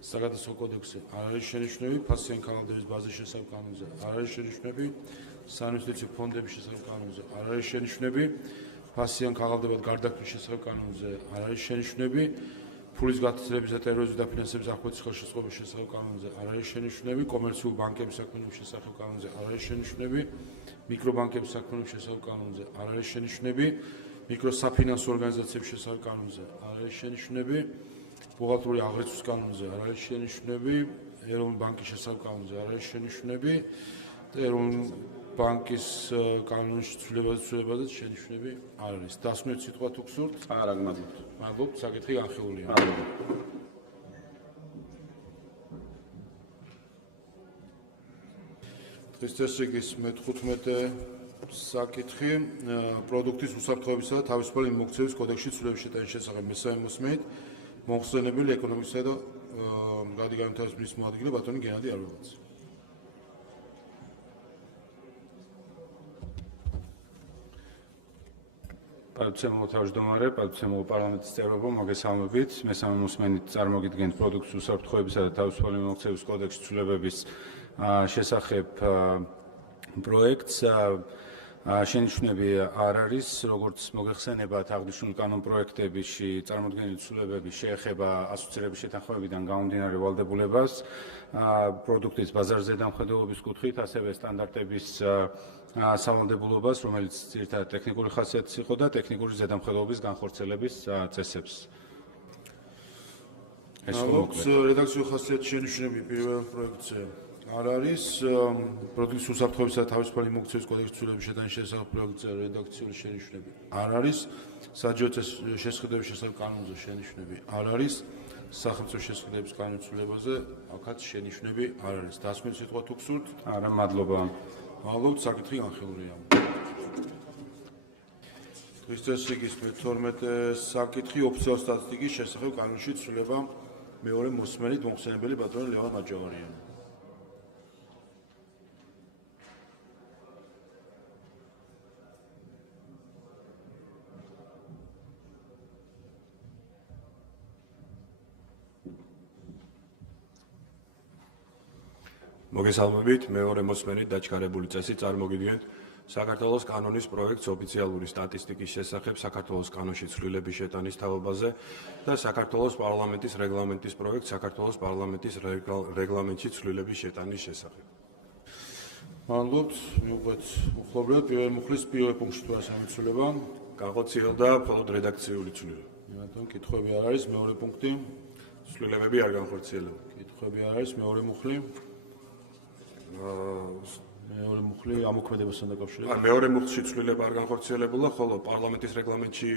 საგადასახადო კოდექსზე არ არის შენიშვნები, ფასიანი ქაღალდების ბაზის შესახებ კანონზე არ არის შენიშვნები, საინვესტიციო ფონდების შესახებ კანონზე არ არის შენიშვნები, ფასიან ქაღალდებად გარდაქმნის შესახებ კანონზე არ არის შენიშვნები, ფულის გათხრების და ტერორიზმის დაფინანსების აღკვეთის ხელშეწყობის შესახებ კანონზე არ არის შენიშვნები, კომერციული ბანკების საქმიანობის შესახებ კანონზე არ არის შენიშვნები, მიკრობანკების საქმიანობის შესახებ კანონზე არ არის შენიშვნები, მიკროსაფინანსო ორგანიზაციების შესახებ კანონზე არ არის შენიშვნები, ბუღალტრული აღრიცხვის კანონზე არ არის შენიშვნები, ეროვნული ბანკის შესახებ კანონზე არ არის შენიშვნები და ეროვნული ბანკის კანონის ცვლილებაზე შენიშვნები არ არის. დასმევთ სიტყვა თუ გსურთ? არა, გმადლობთ. მადლობთ, საკითხი განხილულია. დღის წესრიგის მე-15 საკითხი პროდუქტის უსაფრთხოებისა და თავისუფალი მიმოქცევის კოდექსში ცვლილების შეტანის შესახებ მესამე მოსმენით მომხსენებელი ეკონომიკისა და გადაგანათების მინისტრის მოადგილე ბატონი გენადი არვებაძე. პარლამენტის თავმჯდომარე, პარლამენტის პარლამენტის წევრებო, მოგესალმებით. მესამე მოსმენით წარმოგიდგენთ პროდუქტის უსაფრთხოებისა და თავისუფალი მიმოქცევის კოდექსში ცვლილებების შესახებ პროექტს. შენიშვნები არ არის, როგორც მოგეხსენებათ, აღნიშნული კანონპროექტებში წარმოდგენილი ცვლილებები შეეხება ასოცირების შეთანხმებიდან გამომდინარე ვალდებულებას, პროდუქტის ბაზარზე დამხედველობის კუთხით, ასევე სტანდარტების სავალდებულობას, რომელიც ძირითადად ტექნიკური ხასიათის იყო და ტექნიკური ზედამხედველობის განხორციელების წესებს. რედაქციული ხასიათის შენიშვნები პირველ პროექტზე არ არის. პროდუქტის უსაფრთხოებისა და თავისუფალი მიმოქცევის კოდექსში ცვლილების შეტანის შესახებ პროექტზე რედაქციული შენიშვნები არ არის. საჯარო შესყიდვების შესახებ კანონზე შენიშვნები არ არის. სახელმწიფო შესყიდვების კანონის ცვლილებაზე აქაც შენიშვნები არ არის. დასმევთ სიტყვა თუ გსურთ? არა, მადლობა. მადლობთ, საკითხი განხილულია. დღის წესრიგის მე-12 საკითხი ოფიციალური სტატისტიკის შესახებ კანონში ცვლილება მეორე მოსმენით მომხსენებელი ბატონი ლევან მაჯავარიანი. მოგესალმებით, მეორე მოსმენით დაჩქარებული წესი წარმოგიდგენთ საქართველოს კანონის პროექტს ოფიციალური სტატისტიკის შესახებ საქართველოს კანონში ცვლილების შეტანის თაობაზე და საქართველოს პარლამენტის რეგლამენტის პროექტს საქართველოს პარლამენტის რეგლამენტში ცვლილების შეტანის შესახებ. მადლობთ, მიუყვეთ უხლობლად პირველი მუხლის პირველ პუნქტში თუ არის ამიცვლილება, განხორციელდა მხოლოდ რედაქციული ცვლილება. ბატონ, კითხვები არ არის, მეორე პუნქტი. ცვლილებები არ განხორციელდა. კითხვები არ არის, მეორე მუხლი. მეორე მუხლი ამოქმედებასთან დაკავშირებით. მეორე მუხლში ცვლილება არ განხორციელებულა, ხოლო პარლამენტის რეგლამენტში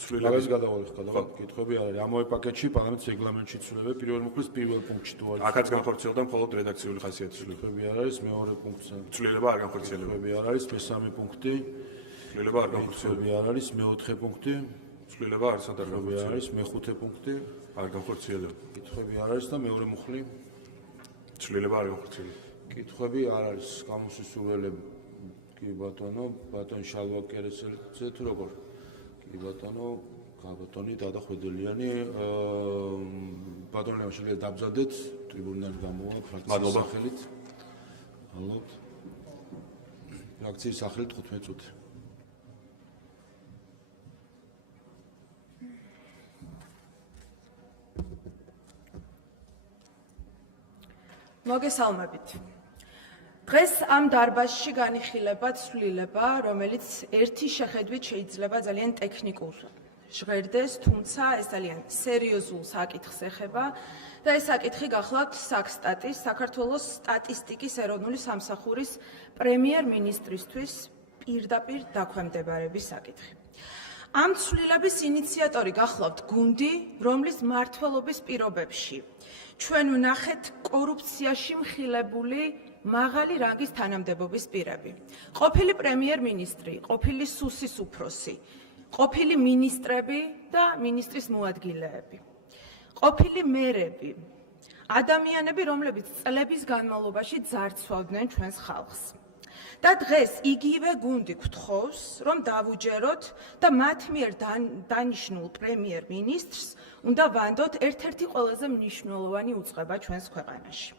ცვლილება ეს გადავიხადოთ. კითხვები არ არის. ამავე პაკეტში პარლამენტის რეგლამენტში ცვლილება პირველ მუხლის პირველ პუნქტში თუ არის. აქაც განხორციელდა მხოლოდ რედაქციული ხასიათის ცვლილება. კითხვები არ არის, მეორე პუნქტზე. ცვლილება არ განხორციელდა. კითხვები არ არის, მესამე პუნქტი. ცვლილება არ განხორციელდა. კითხვები არ არის, მეოთხე პუნქტი. ცვლილება არც არ კითხვები არ არის, მეხუთე პუნქტი. არ განხორციელდა. კითხვები არ არის და მეორე მუხლი. ცვლილება არ განხორციელდა. კითხვები არ არის. გამოსისურველები კი ბატონო, ბატონ შალვა კერესელიძე თუ როგორ? კი ბატონო, ბატონი დადახვედელიანი, ბატონო შეიძლება დაბზადეთ, ტრიბუნიდან გამოვა ფრაქციის სახელით. მადლობთ. ფრაქციის სახელით 15 წუთი. მოგესალმებით. დღეს ამ დარბაზში განიხილება ცვლილება, რომელიც ერთი შეხედვით შეიძლება ძალიან ტექნიკურ ჟღერდეს, თუმცა ეს ძალიან სერიოზულ საკითხს ეხება და ეს საკითხი გახლავთ საქსტატის, საქართველოს სტატისტიკის ეროვნული სამსახურის პრემიერ-მინისტრისთვის პირდაპირ დაქვემდებარების საკითხი. ამ ცვლილების ინიციატორი გახლავთ გუნდი, რომლის მმართველობის პირობებში ჩვენ ვნახეთ კორუფციაში მხილებული მაღალი რანგის თანამდებობის პირები. ყოფილი პრემიერ-მინისტრი, ყოფილი სუსის უფროსი, ყოფილი მინისტრები და მინისტრის მოადგილეები, ყოფილი მერები, ადამიანები, რომლებიც წლების განმავლობაში ძარცვავდნენ ჩვენს ხალხს. და დღეს იგივე გუნდი გთხოვს, რომ დავუჯეროთ და მათ მიერ დანიშნულ პრემიერ-მინისტრს უნდა ვანდოთ ერთ-ერთი ყველაზე მნიშვნელოვანი უწყება ჩვენს ქვეყანაში.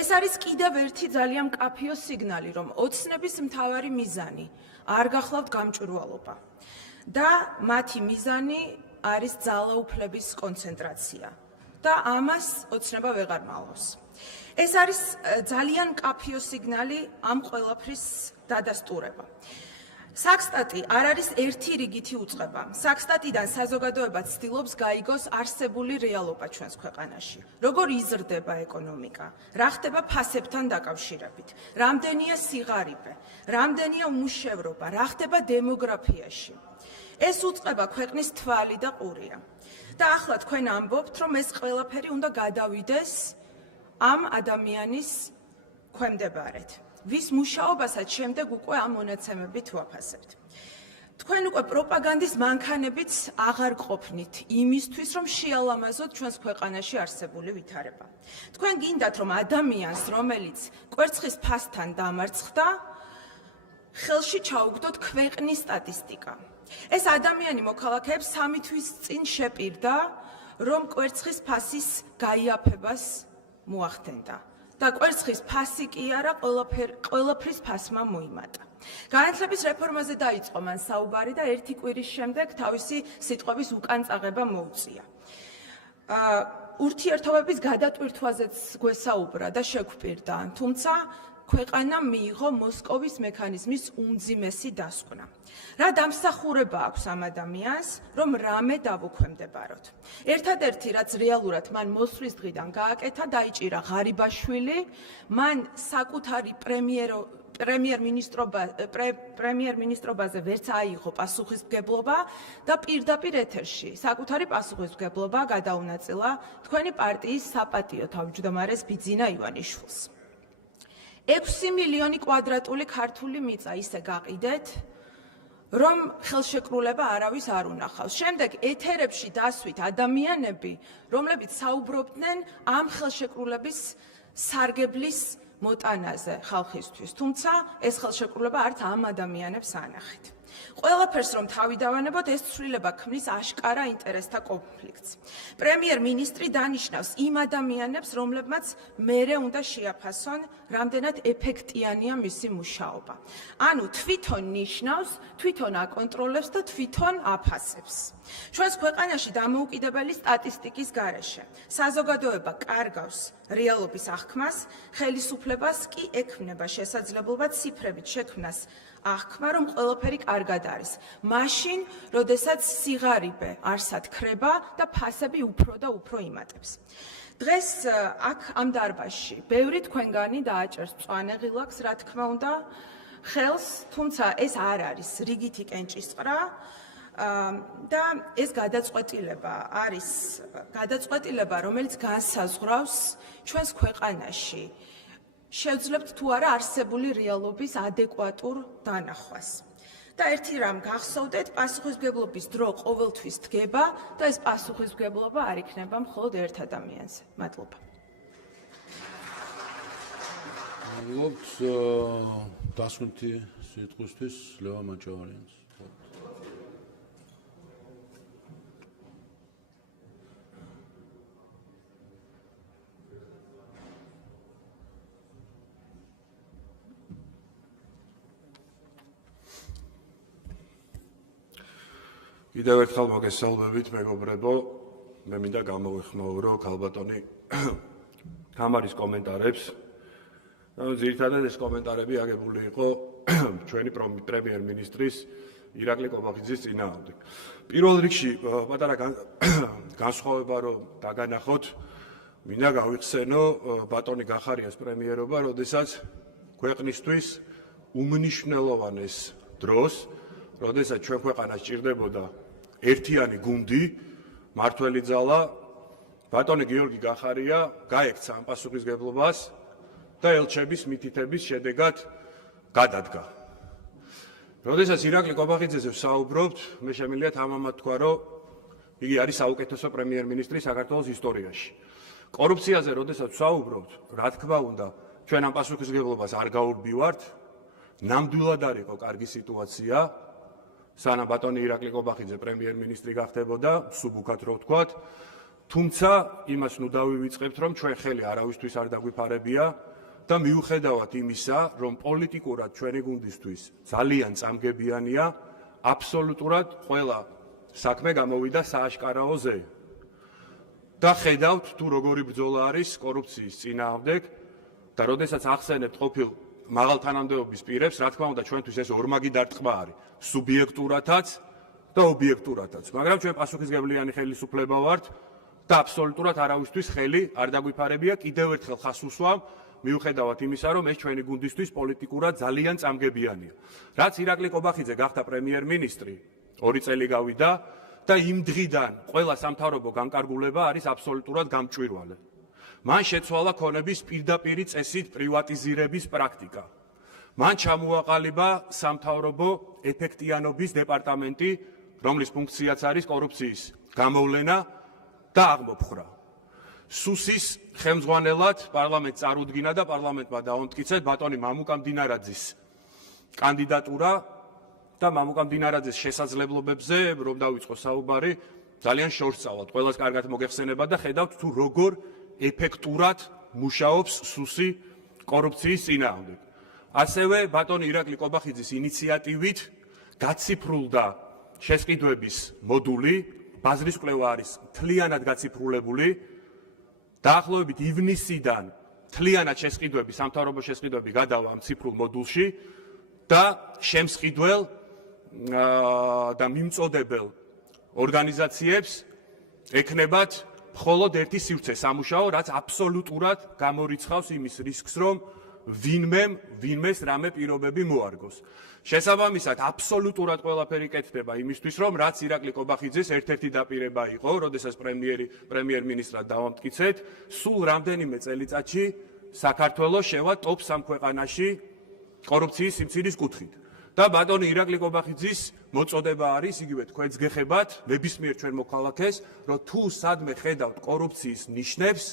ეს არის კიდევ ერთი ძალიან მკაფიო სიგნალი, რომ ოცნების მთავარი მიზანი არ გახლავთ გამჭვირვალობა და მათი მიზანი არის ძალაუფლების კონცენტრაცია და ამას ოცნება ვეღარ მალავს. ეს არის ძალიან მკაფიო სიგნალი ამ ყველაფრის დადასტურება. საქსტატი არ არის ერთი რიგითი უწყება. საქსტატიდან საზოგადოება ცდილობს გაიგოს არსებული რეალობა ჩვენს ქვეყანაში. როგორ იზრდება ეკონომიკა, რა ხდება ფასებთან დაკავშირებით, რამდენია სიღარიბე, რამდენია უმუშევრობა, რა ხდება დემოგრაფიაში. ეს უწყება ქვეყნის თვალი და ყურია. და ახლა თქვენ ამბობთ, რომ ეს ყველაფერი უნდა გადავიდეს ამ ადამიანის ქვემდებარედ. ვის მუშაობასაც შემდეგ უკვე ამ მონაცემებით ვაფასებთ. თქვენ უკვე პროპაგანდის მანქანებით აღარ ყოფნით იმისთვის, რომ შეალამაზოთ ჩვენს ქვეყანაში არსებული ვითარება. თქვენ გინდათ, რომ ადამიანს, რომელიც კვერცხის ფასთან დამარცხდა, ხელში ჩაუგდოთ ქვეყნის სტატისტიკა. ეს ადამიანი მოქალაქეებს 3 თვის წინ შეპირდა, რომ კვერცხის ფასის გაიაფებას მოახდენდა. და კვერცხის ფასი კი არა, ყველაფრის ფასმა მოიმატა. განათლების რეფორმაზე დაიწყო მან საუბარი და 1 კვირის შემდეგ თავისი სიტყვების უკან წაღება მოუწია. ურთიერთობების გადატვირთვაზეც გვესაუბრა და შეგვპირდა, თუმცა ქვეყანამ მიიღო მოსკოვის მექანიზმის უმძიმესი დასკვნა. რა დამსახურება აქვს ამ ადამიანს, რომ რამე დავუქვემდებაროთ. ერთადერთი, რაც რეალურად მან მოსვლის დღიდან გააკეთა, დაიჭირა ღარიბაშვილი, მან საკუთარი პრემიერ-მინისტრობაზე ვერც აიღო პასუხისმგებლობა და პირდაპირ ეთერში საკუთარი პასუხისმგებლობა გადაუნაწილა თქვენი პარტიის საპატიო თავმჯდომარეს ბიძინა ივანიშვილს. 6 მილიონი კვადრატული ქართული მიწა ისე გაყიდეთ, რომ ხელშეკრულება არავის არ უნახავს. შემდეგ ეთერებში დასვით ადამიანები, რომლებიც საუბრობდნენ ამ ხელშეკრულების სარგებლის მოტანაზე ხალხისთვის, თუმცა ეს ხელშეკრულება არც ამ ადამიანებს ანახეთ. ყველაფერს რომ თავი დავანებოთ, ეს ცვლილება ქმნის აშკარა ინტერესთა კონფლიქტს. პრემიერ-მინისტრი დანიშნავს იმ ადამიანებს, რომლებმაც მერე უნდა შეაფასონ, რამდენად ეფექტიანია მისი მუშაობა. ანუ თვითონ ნიშნავს, თვითონ აკონტროლებს და თვითონ აფასებს. ჩვენს ქვეყანაში დამოუკიდებელი სტატისტიკის გარეშე საზოგადოება კარგავს რეალობის აღქმას, ხელისუფლებას კი ექმნება შესაძლებლობა ციფრებით შექმნას აღქმა, რომ ყველაფერი კარგად არის. მაშინ, როდესაც სიღარიბე არსად ქრება და ფასები უფრო და უფრო იმატებს. დღეს აქ ამ დარბაზში ბევრი თქვენგანი დააჭერს მწვანე ღილაკს, რა თქმა უნდა, ხელს, თუმცა ეს არ არის რიგითი კენჭისყრა და ეს გადაწყვეტილება არის გადაწყვეტილება, რომელიც განსაზღვრავს ჩვენს ქვეყანაში შევძლებთ თუ არა არსებული რეალობის ადეკვატურ დანახვას. და ერთი რამ გახსოვდეთ, პასუხისმგებლობის დრო ყოველთვის დგება და ეს პასუხისმგებლობა არ იქნება მხოლოდ ერთ ადამიანზე. მადლობა. მადლობთ დასვენთი სიტყვისთვის ლევან მაჭავარიანს. კიდევ ერთხელ მოგესალმებით, მეგობრებო, მე მინდა გამოვეხმაურო ქალბატონი თამარის კომენტარებს. ძირითადად ეს კომენტარები აგებული იყო ჩვენი პრემიერ-მინისტრის ირაკლი კობახიძის წინააღმდეგ. პირველ რიგში პატარა განსხვავება რომ დაგანახოთ, მინდა გავიხსენო ბატონი გახარიას პრემიერობა, როდესაც ქვეყნისთვის უმნიშვნელოვანეს დროს, როდესაც ჩვენ ქვეყანას ჭირდებოდა ერთიანი გუნდი, მართველი ძალა, ბატონი გიორგი გახარია გაექცა ამ პასუხისმგებლობას და ელჩების მითითების შედეგად გადადგა. როდესაც ირაკლი კობახიძეზე ვსაუბრობთ, მე შემიძლია თამამად თქვა, რომ იგი არის საუკეთესო პრემიერ-მინისტრი საქართველოს ისტორიაში. კორუფციაზე როდესაც ვსაუბრობთ, რა თქმა უნდა, ჩვენ ამ პასუხისმგებლობას არ გაურბივართ, ნამდვილად არ იყო კარგი სიტუაცია, სანამ ბატონი ირაკლი კობახიძე პრემიერ-მინისტრი გახდებოდა, სუბუქად რო ვთქვათ, თუმცა იმას ნუ დავივიწყებთ, რომ ჩვენ ხელი არავისთვის არ დაგვიფარებია და მიუხედავად იმისა, რომ პოლიტიკურად ჩვენი გუნდისთვის ძალიან წამგებიანია, აბსოლუტურად ყველა საქმე გამოვიდა სააშკარაოზე. და ხედავთ თუ როგორი ბრძოლა არის კორუფციის წინააღმდეგ და როდესაც ახსენებთ ყოფილ მაღალ თანამდებობის პირებს, რა თქმა უნდა, ჩვენთვის ეს ორმაგი დარტყმა არის, სუბიექტურათაც და ობიექტურათაც. მაგრამ ჩვენ პასუხისმგებლიანი ხელისუფლება ვართ და აბსოლუტურად არავისთვის ხელი არ დაგვიფარებია. კიდევ ერთხელ ხას უსვამ, მიუხედავად იმისა, რომ ეს ჩვენი გუნდისთვის პოლიტიკურად ძალიან წამგებიანია. რაც ირაკლი კობახიძე გახდა პრემიერ-მინისტრი, 2 წელი გავიდა და იმ დღიდან ყველა სამთავრობო განკარგულება არის აბსოლუტურად გამჭვირვალე. მან შეცვალა ქონების პირდაპირი წესით პრივატიზირების პრაქტიკა. მან ჩამოაყალიბა სამთავრობო ეფექტიანობის დეპარტამენტი, რომლის ფუნქციაც არის კორუფციის გამოვლენა და აღმოფხვრა. სუსის ხელმძღვანელად პარლამენტს წარუდგინა და პარლამენტმა დაამტკიცეთ ბატონი მამუკა მდინარაძის კანდიდატურა და მამუკა მდინარაძის შესაძლებლობებზე რომ დავიწყო საუბარი, ძალიან შორს წავალთ. ყველას კარგად მოგეხსენება და ხედავთ თუ როგორ ეფექტურად მუშაობს სუსი კორუფციის წინააღმდეგ. ასევე ბატონი ირაკლი კობახიძის ინიციატივით გაციფრულდა შესყიდვების მოდული, ბაზრის კვლევა არის მთლიანად გაციფრულებული. დაახლოებით ივნისიდან მთლიანად შესყიდვები, სამთავრობო შესყიდვები გადავა ამ ციფრულ მოდულში და შემსყიდველ და მიმწოდებელ ორგანიზაციებს ექნებათ მხოლოდ ერთი სივრცე სამუშაო, რაც აბსოლუტურად გამორიცხავს იმის რისკს, რომ ვინმეს რამე პირობები მოარგოს. შესაბამისად, აბსოლუტურად ყველაფერი კეთდება იმისთვის, რომ რაც ირაკლი კობახიძის ერთ-ერთი დაპირება იყო, როდესაც პრემიერ-მინისტრად დავამტკიცეთ, სულ რამდენიმე წელიწადში საქართველოს შევა ტოპ 3 ქვეყანაში კორუფციის სიმცირის კუთხით. და ბატონი ირაკლი კობახიძის მოწოდება არის, იგივე თქვენც გეხებათ, ნებისმიერ ჩვენ მოქალაქეს, რომ თუ სადმე ხედავთ კორუფციის ნიშნებს,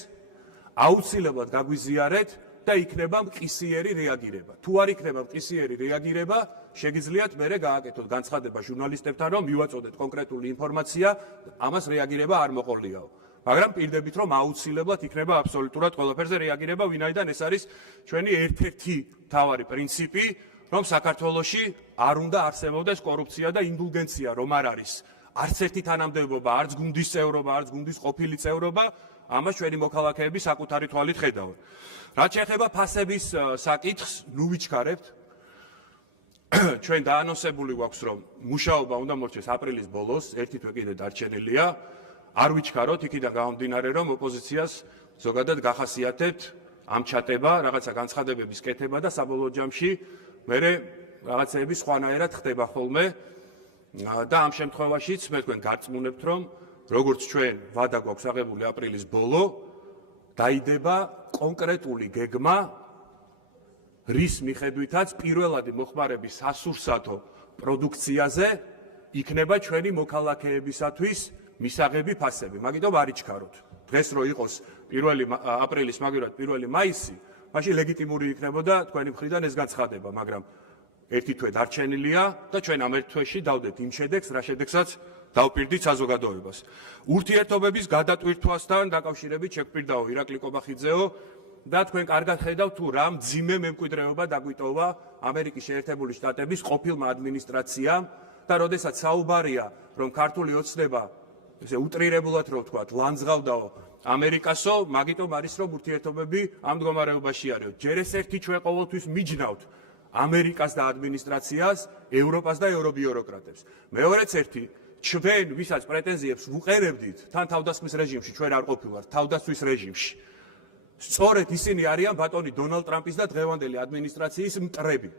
აუცილებლად გაგვიზიარეთ და იქნება მყისიერი რეაგირება. თუ არ იქნება მყისიერი რეაგირება, შეგიძლიათ მერე გააკეთოთ განცხადება ჟურნალისტებთან, რომ მივაწოდეთ კონკრეტული ინფორმაცია, ამას რეაგირება არ მოყოლიაო. მაგრამ პირდებით, რომ აუცილებლად იქნება აბსოლუტურად ყველაფერზე რეაგირება, ვინაიდან ეს არის ჩვენი ერთ-ერთი მთავარი პრინციპი, რომ საქართველოში არ უნდა არსებობდეს კორუფცია და ინდულგენცია, რომ არ არის არც ერთი თანამდებობა, არც გუნდის წევრობა, არც გუნდის ყოფილი წევრობა, ამას ჩვენი მოქალაქეები საკუთარი თვალით ხედავენ. რაც შეეხება ფასების საკითხს, ნუ ვიჩქარებთ. ჩვენ დაანონსებული გვაქვს, რომ მუშაობა უნდა მოჩეს აპრილის ბოლოს, ერთი თვე კიდე დარჩენილია. არ ვიჩქაროთ, იქიდან გამომდინარე, რომ ოპოზიციას ზოგადად გახასიათებთ ამ ჩატება, რაღაცა განცხადებების კეთება და საბოლოო ჯამში მერე რაღაცეები სხვანაირად ხდება ხოლმე და ამ შემთხვევაშიც მე თქვენ გარწმუნებთ, რომ როგორც ჩვენ ვადა გვაქვს აღებული აპრილის ბოლო, დაიდება კონკრეტული გეგმა, რის მიხედვითაც პირველადი მოხმარების სასურსათო პროდუქციაზე იქნება ჩვენი მოქალაქეებისათვის მისაღები ფასები. მაგიტომ არ იჩქაროთ. დღეს რო იყოს 1 აპრილის, მაგალითად 1 მაისი, მაშინ ლეგიტიმური იქნებოდა თქვენი მხრიდან ეს განცხადება, მაგრამ ერთი თვე დარჩენილია და ჩვენ ამ ერთ თვეში დავდეთ იმ შედეგს, რა შედეგსაც დავპირდით საზოგადოებას. ურთიერთობების გადატვირთვასთან დაკავშირებით შეგვპირდაო ირაკლი კობახიძეო და თქვენ კარგად ხედავთ თუ რა მძიმე მემკვიდრეობა დაგვიტოვა ამერიკის შეერთებული შტატების ყოფილმა ადმინისტრაციამ და როდესაც საუბარია, რომ ქართული ოცნება ესე უტრირებულად რო ვთქვათ, ლანძღავდაო ამერიკასო, მაგიტომ არის რომ ურთიერთობები ამ მდგომარეობაში არის. ჯერ ეს ერთი ჩვენ ყოველთვის მიჯნავთ ამერიკას და ადმინისტრაციას, ევროპას და ევრობიუროკრატებს. მეორეც ერთი, ჩვენ ვისაც პრეტენზიებს ვუყერებდით, თან თავდასხმის რეჟიმში ჩვენ არ ყოფილვართ, თავდასხმის რეჟიმში. სწორედ ისინი არიან ბატონი დონალდ ტრამპის და დღევანდელი ადმინისტრაციის მტრები.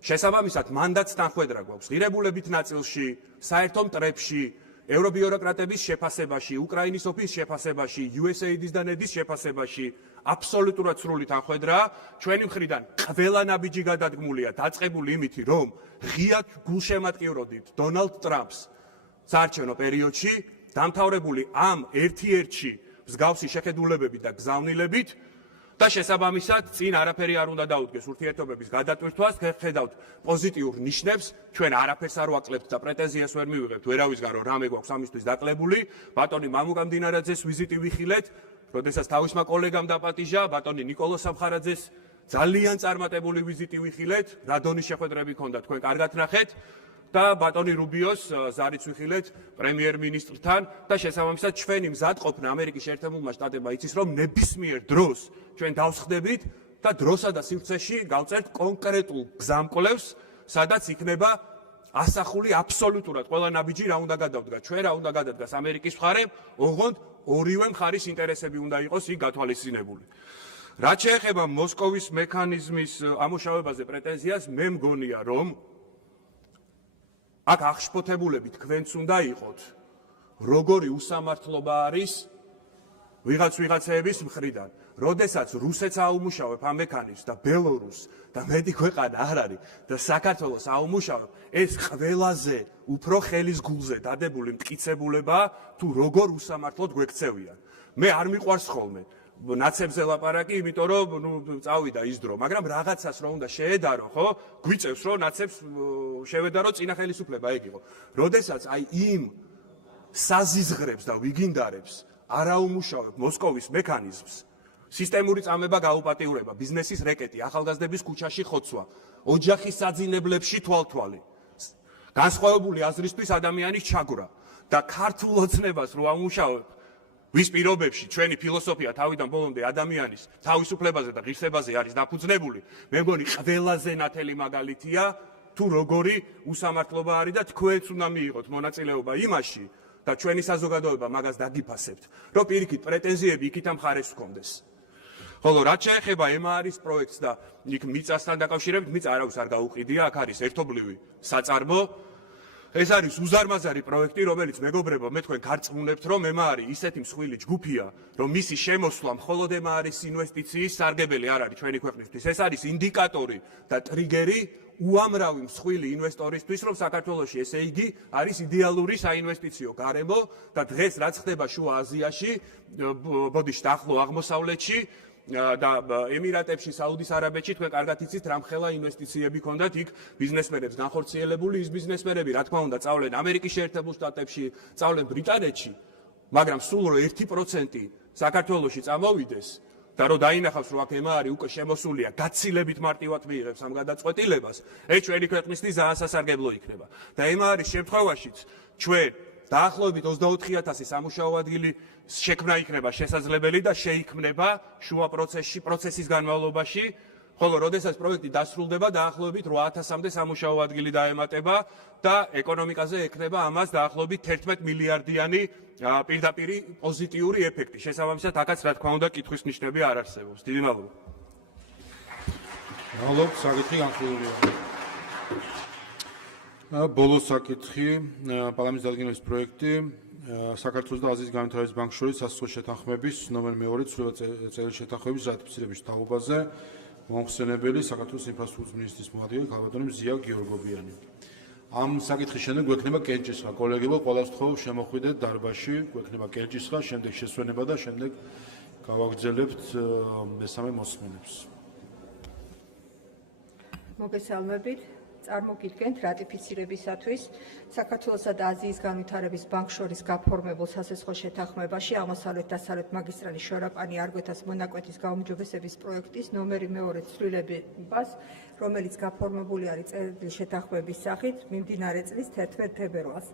შესაბამისად, მანდატს თანხwebdriver გვაქვს ღირებულებით ნაწილში, საერთო მტრებში, ევრობიუროკრატების შეფასებაში, უკრაინის ოფისის შეფასებაში, USAID-ის და NED-ის შეფასებაში, აბსოლუტურად სრული თანხwebdriver, ჩვენი მხრიდან ყველა ნაბიჯი გადადგმულია, დაწყებული იმითი, რომ ღიად გულშემატკივროდით დონალდ ტრამპს საარჩევნო პერიოდში, დამთავრებული ამ ერთ-ერთში მსგავსი შეხედულებებით და გზავნილებით და შესაბამისად წინ არაფერი არ უნდა დაუდგეს ურთიერთობების გადატვირთვას, ხედავთ პოზიტიურ ნიშნებს, ჩვენ არაფერს არ ვაკლებთ და პრეტენზიას ვერ მივიღებთ ვერავისგან, რომ რამე გვაქვს ამისთვის დაკლებული, ბატონი მამუკა მდინარაძეს ვიზიტი ვიხილეთ, როდესაც თავისმა კოლეგამ დაპატიჟა, ბატონი ნიკოლოზ სამხარაძეს ძალიან წარმატებული ვიზიტი ვიხილეთ, რა დონის შეხვედრები ჰქონდა თქვენ კარგად ნახეთ და ბატონი რუბიოს ზარიც ვიხილეთ პრემიერ-მინისტრთან და შესაბამისად ჩვენი მზადყოფნა ამერიკის შეერთებულმა შტატებმა იცის რომ ნებისმიერ დროს ჩვენ დავსხდებით და დროსა და სივრცეში გავწერთ კონკრეტულ გზამკვლევს, სადაც იქნება ასახული აბსოლუტურად ყველა ნაბიჯი რა უნდა გადავდგა, ჩვენ რა უნდა გადადგას ამერიკის მხარემ, ოღონდ ორივე მხარის ინტერესები უნდა იყოს იქ გათვალისწინებული. რაც შეეხება მოსკოვის მექანიზმის ამუშავებაზე პრეტენზიას, მე მგონია რომ აქ აღშფოთებულები თქვენც უნდა იყოთ, როგორი უსამართლობა არის ვიღაცეების მხრიდან. როდესაც რუსეთს აუმუშავებ ამ მექანიზმს და ბელორუსს და მეტი ქვეყანა არ არის და საქართველოს აუმუშავებ, ეს ყველაზე უფრო ხელის გულზე დადებული მტკიცებულებაა თუ როგორ უსამართლოდ გვექცევიან. მე არ მიყვარს ხოლმე ნაცებზე ლაპარაკი, იმიტომ რომ წავიდა ის დრო, მაგრამ რაღაცას რომ უნდა შეედარო, ხო? გვიწევს რომ ნაცებს შევედარო წინა ხელისუფლება ეგ იყო. როდესაც აი იმ საზიზღრებს და ვიგინდარებს არაუმუშავებ მოსკოვის მექანიზმს, სისტემური წამება გაუპატიურება, ბიზნესის რეკეტი, ახალგაზრდების ქუჩაში ხოცვა, ოჯახის საძინებლებში თვალთვალი, განსხვავებული აზრისთვის ადამიანის ჩაგვრა და ქართულ ოცნებას რო ამუშავებ, ვის პირობებში ჩვენი ფილოსოფია თავიდან ბოლომდე ადამიანის თავისუფლებაზე და ღირსებაზე არის დაფუძნებული, მე მგონი ყველაზე ნათელი მაგალითია თუ როგორი უსამართლობა არის და თქვენც უნდა მიიღოთ მონაწილეობა იმაში და ჩვენი საზოგადოება მაგას დაგიფასებთ, რომ პირიქით პრეტენზიები იქით ამ მხარეს ჰქონდეს. ხოლო რაც შეეხება MRI-ის პროექტს და იქ მიწასთან დაკავშირებით, მიწა არავის არ გაუყიდია, აქ არის ერთობლივი საწარმო. ეს არის უზარმაზარი პროექტი, რომელიც მეგობრებო, მე თქვენ გარწმუნებთ, რომ MRI ისეთი მსხვილი ჯგუფია, რომ მისი შემოსვლა მხოლოდ MRI-ის ინვესტიციის სარგებელი არ არის ჩვენი ქვეყნისთვის. ეს არის ინდიკატორი და ტრიგერი უამრავი მსხვილი ინვესტორისთვის, რომ საქართველოში ესე იგი არის იდეალური საინვესტიციო გარემო და დღეს რაც ხდება შუა აზიაში, ბოდიშით ახლო აღმოსავლეთში და ემირატებში, საუდის არაბეთში თქვენ კარგად იცით რა მხელა ინვესტიციები ქონდათ იქ ბიზნესმენებს განხორციელებული, ის ბიზნესმენები რა თქმა უნდა წავლენ ამერიკის შეერთებულ შტატებში, წავლენ ბრიტანეთში, მაგრამ სულ რომ 1% საქართველოში წამოვიდეს და რომ დაინახავს რომ აქ MRI უკვე შემოსულია, გაცილებით მარტივად მიიღებს ამ გადაწყვეტილებას, ეს ჩვენი ქვეყნისთვის ძალიან სასარგებლო იქნება. და MRI-ის შემთხვევაშიც ჩვენ დაახლოებით 24,000 სამუშაო ადგილი შექმნა იქნება შესაძლებელი და შეიქმნება შუა პროცესის განმავლობაში, ხოლო როდესაც პროექტი დასრულდება, დაახლოებით 8,000-მდე სამუშაო ადგილი დაემატება და ეკონომიკაზე ექნება ამას დაახლოებით 11 მილიარდიანი პირდაპირი პოზიტიური ეფექტი. შესაბამისად, აქაც რა თქმა უნდა კითხვის ნიშნები არ არსებობს. დიდი მადლობა. მადლობთ, საკითხი განხილულია. ბოლოს საკითხი, პარლამენტის დადგენილების პროექტი, საქართველოს და აზიის განვითარების ბანკის შორის სასწრაფო შეთანხმების ნომერ 2 წელი შეთანხმების რატიფიცირების თაობაზე მომხსენებელი საქართველოს ინფრასტრუქტურის მინისტრის მოადგილე ქალბატონი მზია გიორგობიანი. ამ საკითხის შემდეგ გვექნება კენჭისხა, კოლეგებო, ყველას ვთხოვ შემოხვიდეთ დარბაზში, გვექნება კენჭისხა, შემდეგ შესვენება და შემდეგ გავაგრძელებთ მესამე მოსმენებს. მოგესალმებით. წარმოგიდგენთ რატიფიცირებისათვის საქართველოსა და აზიის განვითარების ბანკს შორის გაფორმებულ სასესხო შეთანხმებაში აღმოსავლეთ-დასავლეთ მაგისტრალის შორაპანი არგვეთას მონაკვეთის გაუმჯობესების პროექტის ნომერი 2 ცვლილებას, რომელიც გაფორმებული არის წერილი შეთანხმების სახით მიმდინარე წლის 11 თებერვალს.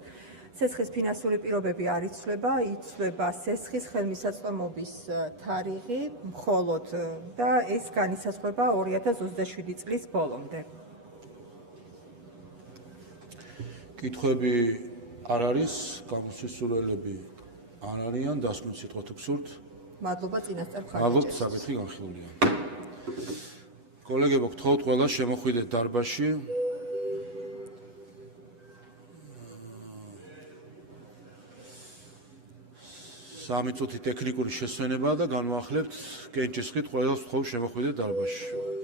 სესხის ფინანსური პირობები არ იცვლება, იცვლება სესხის ხელმისაწვდომობის თარიღი მხოლოდ და ეს განისაზღვრება 2027 წლის ბოლომდე. კითხვები არ არის, გამოსასურველები არ არიან, დასკვნით სიტყვა თუ გსურთ. მადლობა წინასწარ მხარდაჭერას. მადლობთ, საკითხი განხილულია. კოლეგებო, გთხოვთ ყველა შემოხვიდეთ დარბაზში. სამი წუთი ტექნიკური შესვენებაა და განვახლებთ კენჭისყრით ყველას ვთხოვ შემოხვიდეთ დარბაზში.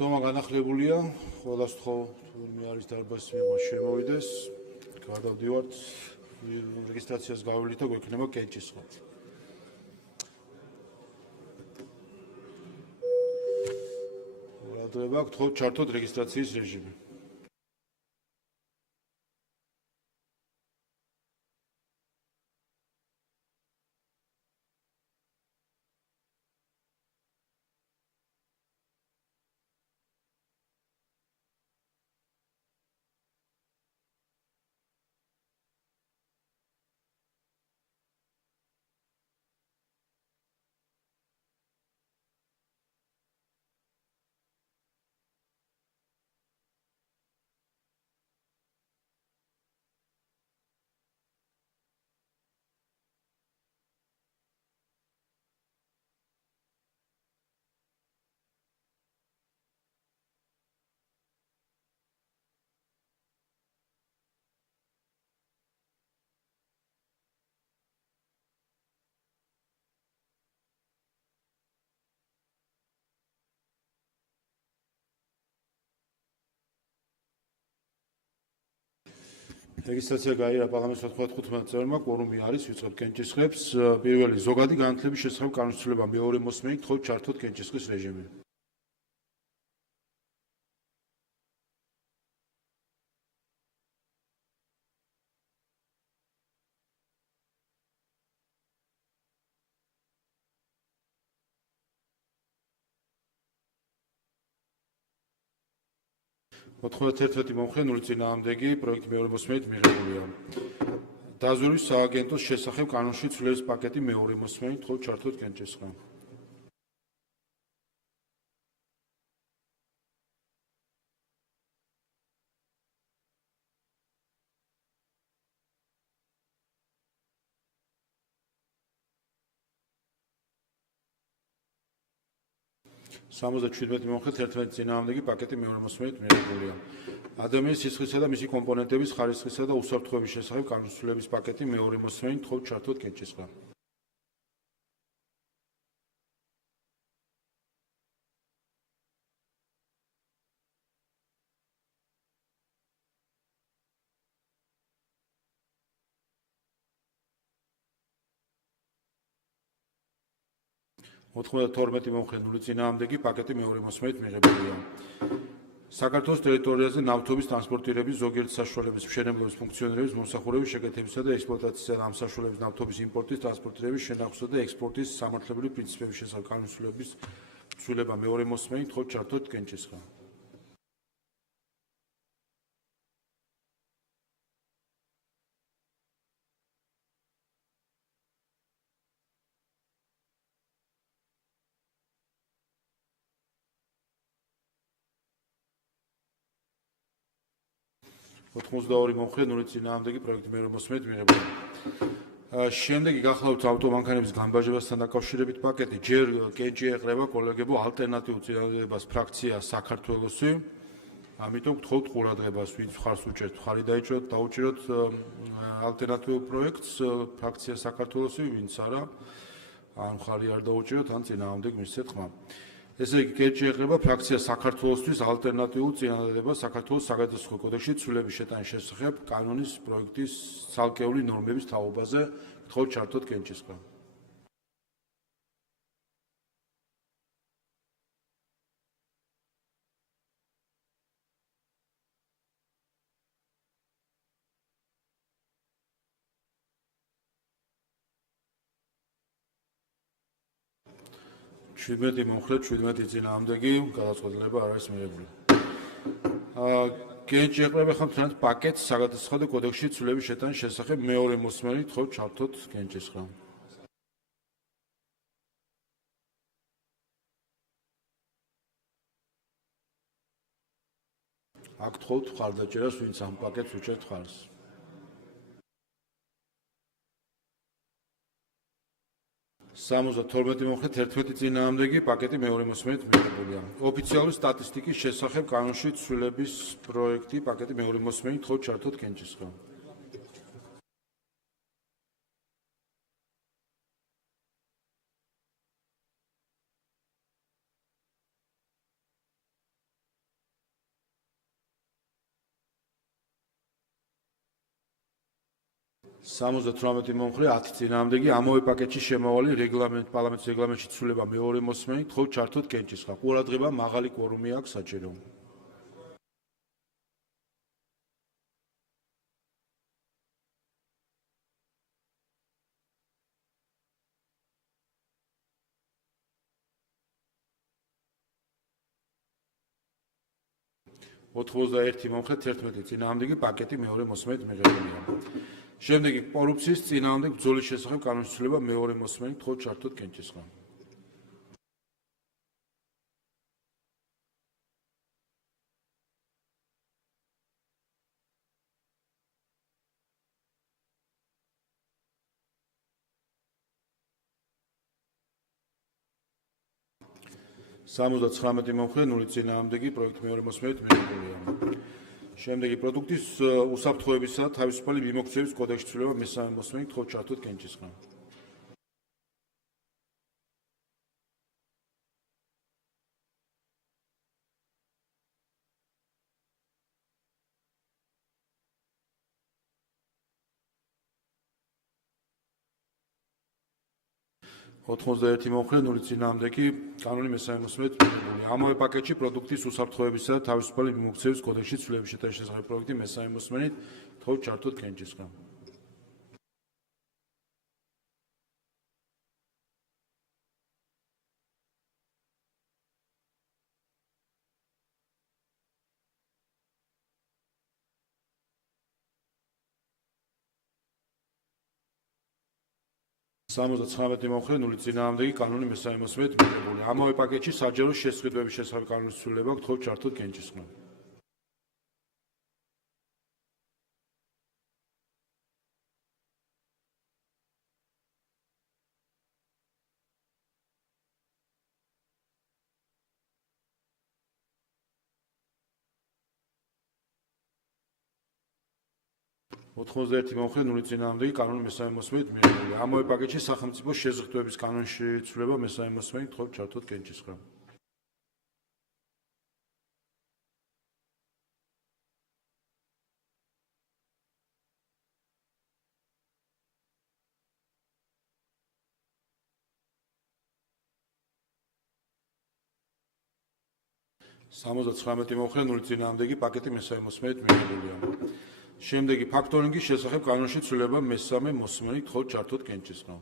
ცდომა განახლებულია, ყველას თხოვ თურმე არის დარბაზის მიღმა შემოვიდეს. გადავდივართ რეგისტრაციას გავივლით და გვექნება კენჭისყრა. ყურადღება გთხოვთ ჩართოთ რეგისტრაციის რეჟიმი. რეგისტრაცია გაიარა პარლამენტის 95 წევრმა, კვორუმი არის, ვიწყებთ კენჭისყრებს. პირველი ზოგადი განათლების შესახებ განხილვა, მეორე მოსმენით გთხოვთ ჩართოთ კენჭისყრის რეჟიმი. მოთხოვნა 11 მომხრე 0 წინააღმდეგი პროექტი მეორე მოსმენით მიღებულია. დაზვერვის სააგენტოს შესახებ კანონში ცვლილების პაკეტი მეორე მოსმენით გთხოვთ ჩართოთ კენჭისყრა. სამოცდაჩვიდმეტი მომხრე 11 წინააღმდეგი პაკეტი მეორე მოსმენით მიღებულია. ადამიანის სისხლისა და მისი კომპონენტების ხარისხისა და უსაფრთხოების შესახებ კანონმდებლობის პაკეტი მეორე მოსმენით გთხოვთ ჩართოთ კენჭისყრა. მოთხოვნა 12 მომხრე 0 წინააღმდეგი პაკეტი მეორე მოსმენით მიღებულია. საქართველოს ტერიტორიაზე ნავთობის ტრანსპორტირების ზოგიერთი საშუალების მშენებლობის ფუნქციონირების მომსახურების შეკეთებისა და ექსპლუატაციისა და ამ საშუალების ნავთობის იმპორტის ტრანსპორტირების შენახვისა და ექსპორტის სამართლებრივი პრინციპების შესახებ კანონმდებლობის ცვლილება მეორე მოსმენით გთხოვთ ჩართოთ კენჭისყრა. ოთხმოცდაორი მომხრე 0 წინააღმდეგი პროექტი მეორე მოსმენით მიღებული. შემდეგი გახლავთ ავტომანქანების განბაჟებასთან დაკავშირებით პაკეტი. ჯერ კენჭი ეყრება კოლეგებო ალტერნატიულ წინადადებას ფრაქცია საქართველოსი. ამიტომ გთხოვთ ყურადღებას, ვინც მხარს უჭერთ, მხარი დაიჭროთ, დაუჭიროთ ალტერნატიულ პროექტს ფრაქცია საქართველოსი, ვინც არა, ან მხარი არ დაუჭიროთ, ან წინააღმდეგ მისცეთ ხმა. ესე იგი, კენჭი ეყრება ფრაქცია საქართველოსთვის ალტერნატიულ წინადადებას საქართველოს საგადასახადო კოდექსში ცვლილების შეტანის შესახებ კანონის პროექტის ცალკეული ნორმების თაობაზე. გთხოვთ ჩართოთ კენჭისყრა. შვიდმეტი მომხრე 17 წინააღმდეგი გადაწყვეტილება არ არის მიღებული. კენჭი ეყრება ხმთანად პაკეტს საგადასახადო კოდექსში ცვლილების შეტანის შესახებ მეორე მოსმენით გთხოვთ ჩართოთ კენჭისყრა. აქ გთხოვთ მხარდაჭერას, ვინც ამ პაკეტს უჭერთ მხარს. სამოცდათორმეტი მომხრე 11 წინააღმდეგი პაკეტი მეორე მოსმენით მიღებულია. ოფიციალური სტატისტიკის შესახებ კანონში ცვლილების პროექტი პაკეტი მეორე მოსმენით გთხოვთ ჩართოთ კენჭისყრა. 78 მომხრე 10 წინააღმდეგი ამავე პაკეტში შემავალი პარლამენტის რეგლამენტში ცვლილება მეორე მოსმენით თხოვთ ჩართოთ კენჭისყრა. ყურადღება მაღალი კვორუმი აქვს საჭირო. ოთხმოცდაერთი მომხრე 11 წინააღმდეგი პაკეტი მეორე მოსმენით მიღებულია. შემდეგი კორუფციის წინააღმდეგ ბრძოლის შესახებ კანონის ცვლილება მეორე მოსმენით თხოვთ ჩართოთ კენჭისყრა. სამოცდაცხრამეტი მომხრე 0 წინააღმდეგი პროექტი მეორე მოსმენით მიღებულია. შემდეგი პროდუქტის უსაფრთხოებისა და თავისუფალი მიმოქცევის კოდექსში ცვლილება მესამე მოსმენით თხოვთ ჩართოთ კენჭისყრა. ოთხმოცდაერთი მომხრე 0 წინააღმდეგი კანონი მესამე მოსმენით მიღებულია. ამავე პაკეტში პროდუქტის უსაფრთხოებისა და თავისუფალი მიმოქცევის კოდექსში ცვლილების შეტანის შესახებ პროექტი მესამე მოსმენით თხოვთ ჩართოთ კენჭისყრა. სამოცდაცხრამეტი მომხრე 0 წინააღმდეგი კანონი მესამე მოსმენით მიღებულია. ამავე პაკეტში საჯარო შესყიდვების შესახებ კანონის ცვლილება თხოვთ ჩართოთ კენჭისყრა. ოთხმოცდაერთი მომხრე 0 წინააღმდეგი კანონი მესამე მოსმენით მიღებულია. ამავე პაკეტში სახელმწიფო შეზღუდვების კანონში ცვლილება მესამე მოსმენით თხოვთ ჩართოთ კენჭისყრა. სამოცდაცხრამეტი მომხრე 0 წინააღმდეგი პაკეტი მესამე მოსმენით მიღებულია. შემდეგი ფაქტორინგის შესახებ კანონში ცვლილება მესამე მოსმენით თხოვთ ჩართოთ კენჭისყრა.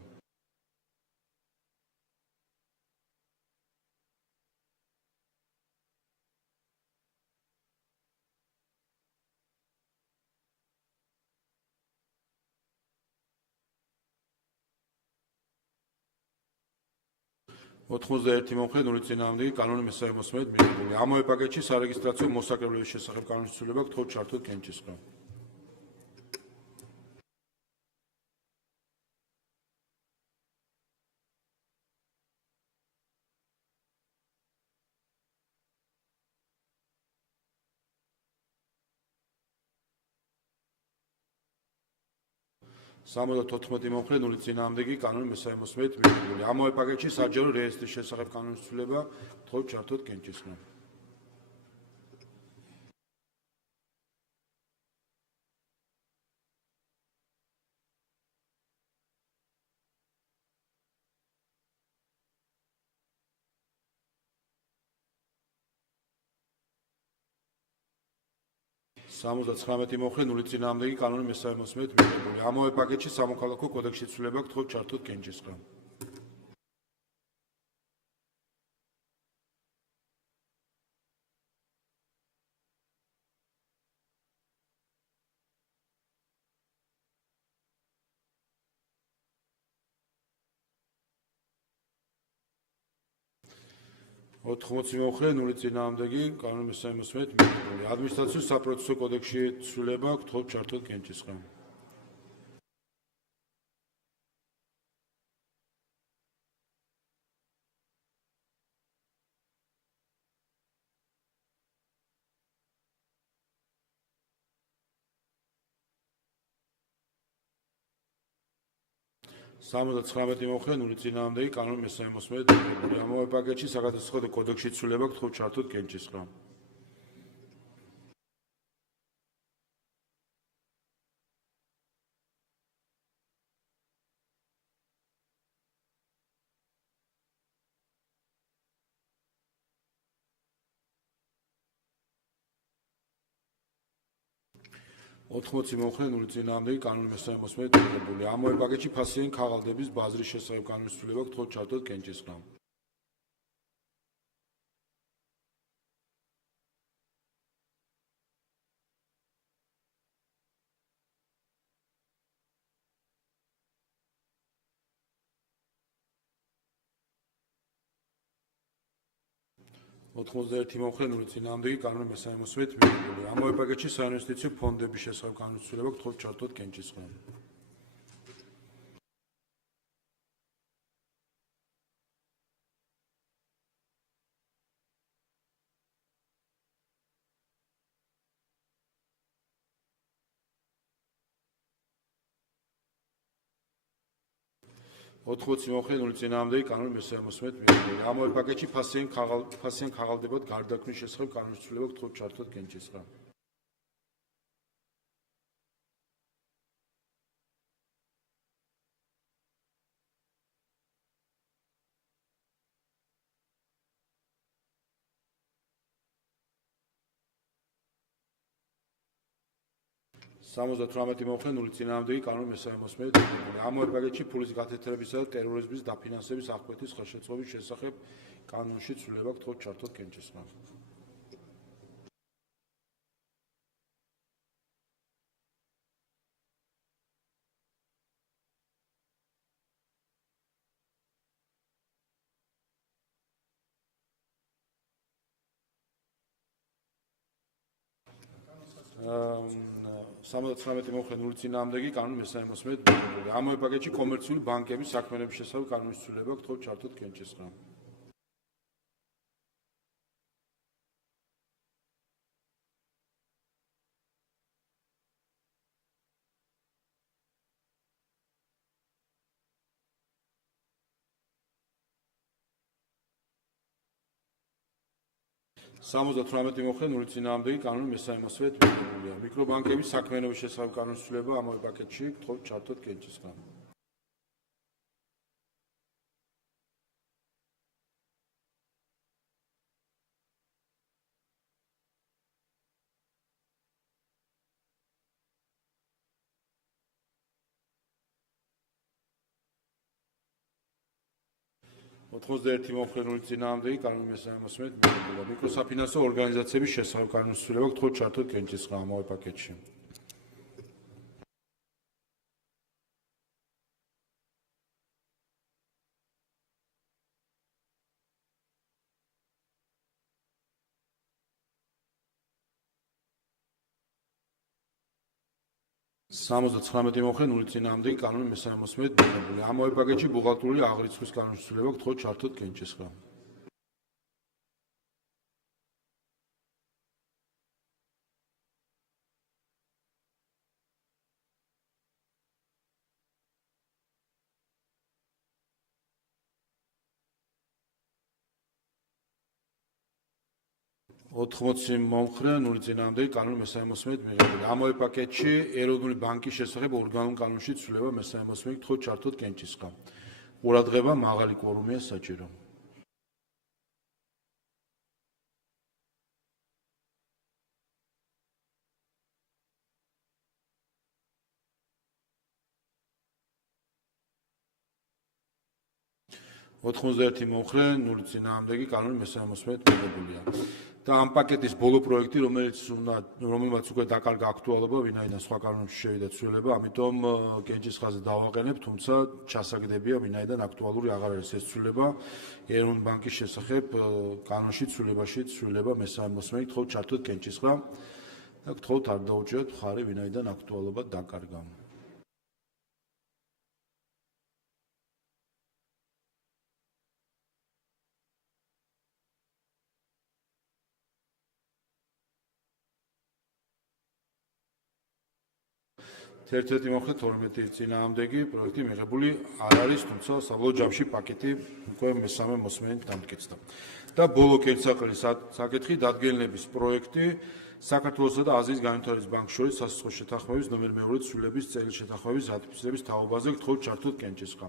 ოთხმოცდაერთი მომხრე 0 წინააღმდეგი კანონი მესამე მოსმენით მიღებულია. ამავე პაკეტში სარეგისტრაციო მოსაკრებლების შესახებ კანონის ცვლილება თხოვთ ჩართოთ კენჭისყრა. სამოცდათოთხმეტი მომხრე 0 წინააღმდეგი კანონი მესამე მოსმენით მიღებულია. ამავე პაკეტში საჯარო რეესტრის შესახებ კანონის ცვლილება თხოვთ ჩართოთ კენჭისყრა. სამოცდაცხრამეტი მომხრე 0 წინააღმდეგი კანონი მესამე მოსმენით მიღებულია. ამავე პაკეტში სამოქალაქო კოდექსში ცვლილება თხოვთ ჩართოთ კენჭისყრა. ოთხმოცი მომხრე 0 წინააღმდეგი კანონი მესამე მოსმენით მიღებულია. ადმინისტრაციულ საპროცესო კოდექსში ცვლილება თხოვთ ჩართოთ კენჭისყრა. სამოცდაცხრამეტი მომხრე 0 წინააღმდეგი კანონი მესამე მოსმენით მიღებულია. ამავე პაკეტში საგადასახადო კოდექსში ცვლილება თხოვთ ჩართოთ კენჭისყრა. 80 მომხრე 0 წინააღმდეგი კანონი მესამე მოსმენით მიღებული. ამავე პაკეტში ფასიანი ქაღალდების ბაზრის შესახებ კანონის ცვლილება გთხოვთ ჩართოთ კენჭისყრა. ოთხმოცდაერთი მომხრე 0 წინააღმდეგი კანონი მესამე მოსმენით მიღებული. ამავე პაკეტში საინვესტიციო ფონდების შესახებ კანონის ცვლილება გთხოვთ ჩართოთ კენჭისყრა. ოთხმოცი მომხრე 0 წინააღმდეგი კანონი მესამე მოსმენით მიღებული. ამავე პაკეტში ფასიან ქაღალდებად გარდაქმნის შესახებ კანონის ცვლილება გთხოვთ ჩართოთ კენჭისყრა. სამოცდათვრამეტი მომხრე 0 წინააღმდეგი კანონი მესამე მოსმენით მიღებული. ამავე პაკეტში ფულის გათეთრებისა და ტერორიზმის დაფინანსების აღკვეთის ხელშეწყობის შესახებ კანონში ცვლილება გთხოვთ ჩართოთ კენჭისყრა. სამოცდათვრამეტი მომხრე 0 წინააღმდეგი კანონი მესამე მოსმენით მიღებული. ამავე პაკეტში კომერციული ბანკების საქმიანობის შესახებ კანონის ცვლილება გთხოვთ ჩართოთ კენჭისყრა. სამოცდათვრამეტი მომხრე 0 წინააღმდეგი კანონი მესამე მოსმენით მიღებულია. მიკრობანკების საქმიანობის შესახებ კანონის ცვლილება ამავე პაკეტში გთხოვთ ჩართოთ კენჭისყრა. ოთხმოცდაერთი მომხრე 0 წინააღმდეგი კანონი მესამე მოსმენით მიღებულია. მიკროსაფინანსო ორგანიზაციების შესახებ კანონის ცვლილება გთხოვთ ჩართოთ კენჭისყრა ამავე პაკეტში. სამოცდათვრამეტი მომხრე 0 წინააღმდეგი კანონი მესამე მოსმენით მიღებული. ამავე პაკეტში ბუღალტრული აღრიცხვის კანონის ცვლილება გთხოვთ ჩართოთ კენჭისყრა. ოთხმოცი მომხრე 0 წინააღმდეგი კანონი მესამე მოსმენით მიღებული. ამავე პაკეტში ეროვნული ბანკის შესახებ ორგანულ კანონში ცვლილება მესამე მოსმენით გთხოვთ ჩართოთ კენჭისყრა. ყურადღება მაღალი კვორუმია საჭირო. ოთხმოცდაერთი მომხრე 0 წინააღმდეგი კანონი მესამე მოსმენით მიღებულია. და ამ პაკეტის ბოლო პროექტი, რომელმაც უკვე დაკარგა აქტუალობა, ვინაიდან სხვა კანონებში შევიდა ცვლილება, ამიტომ კენჭისყრაზე დავაყენებ, თუმცა ჩასაგდებია, ვინაიდან აქტუალური აღარ არის ეს ცვლილება. ეროვნული ბანკის შესახებ კანონში ცვლილება მესამე მოსმენით გთხოვთ ჩართოთ კენჭისყრა და გთხოვთ არ დაუჭიროთ მხარი, ვინაიდან აქტუალობა დაკარგა. ერთ-ერთი მომხრე 12 წინააღმდეგი პროექტი მიღებული არ არის, თუმცა საბოლოო ჯამში პაკეტი უკვე მესამე მოსმენით დამტკიცდა. და ბოლო კენჭისყრის საკითხი დადგენილების პროექტი საქართველოსა და აზიის განვითარების ბანკს შორის სასახლე შეთანხმების ნომერ მეორე ცვლილების წელი შეთანხმების რატიფიცირების თაობაზე გთხოვთ ჩართოთ კენჭისყრა.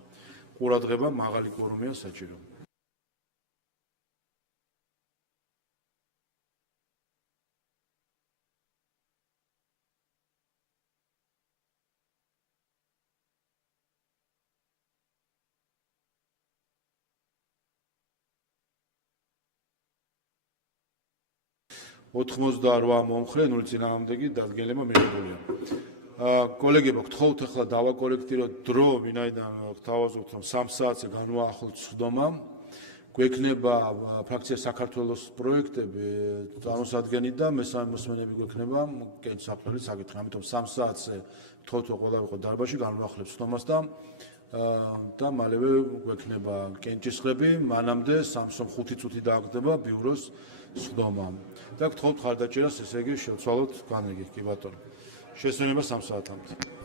ყურადღება მაღალი კვორუმია საჭირო. 88 მომხრე, 0 წინააღმდეგი დადგენილება მიღებულია. კოლეგებო, გთხოვთ ახლა დავაკოლექტიროთ დრო, ვინაიდან გთავაზობთ, რომ 3 საათზე განვაახლოთ სხდომა. გვექნება ფრაქცია საქართველოს პროექტები წარმოსადგენი და მესამე მოსმენები გვექნება კენჭსაფრთხილის საკითხი. ამიტომ 3 საათზე გთხოვთ ყველა იყო დარბაზში განვაახლოთ სხდომას და მალევე გვექნება კენჭისყრები, მანამდე 3-5 წუთი დააგდება ბიუროს სხდომა. და გთხოვთ ხარდაჭერას, ესე იგი შევცვალოთ განრიგი, კი ბატონო. შესვენება 3 საათამდე.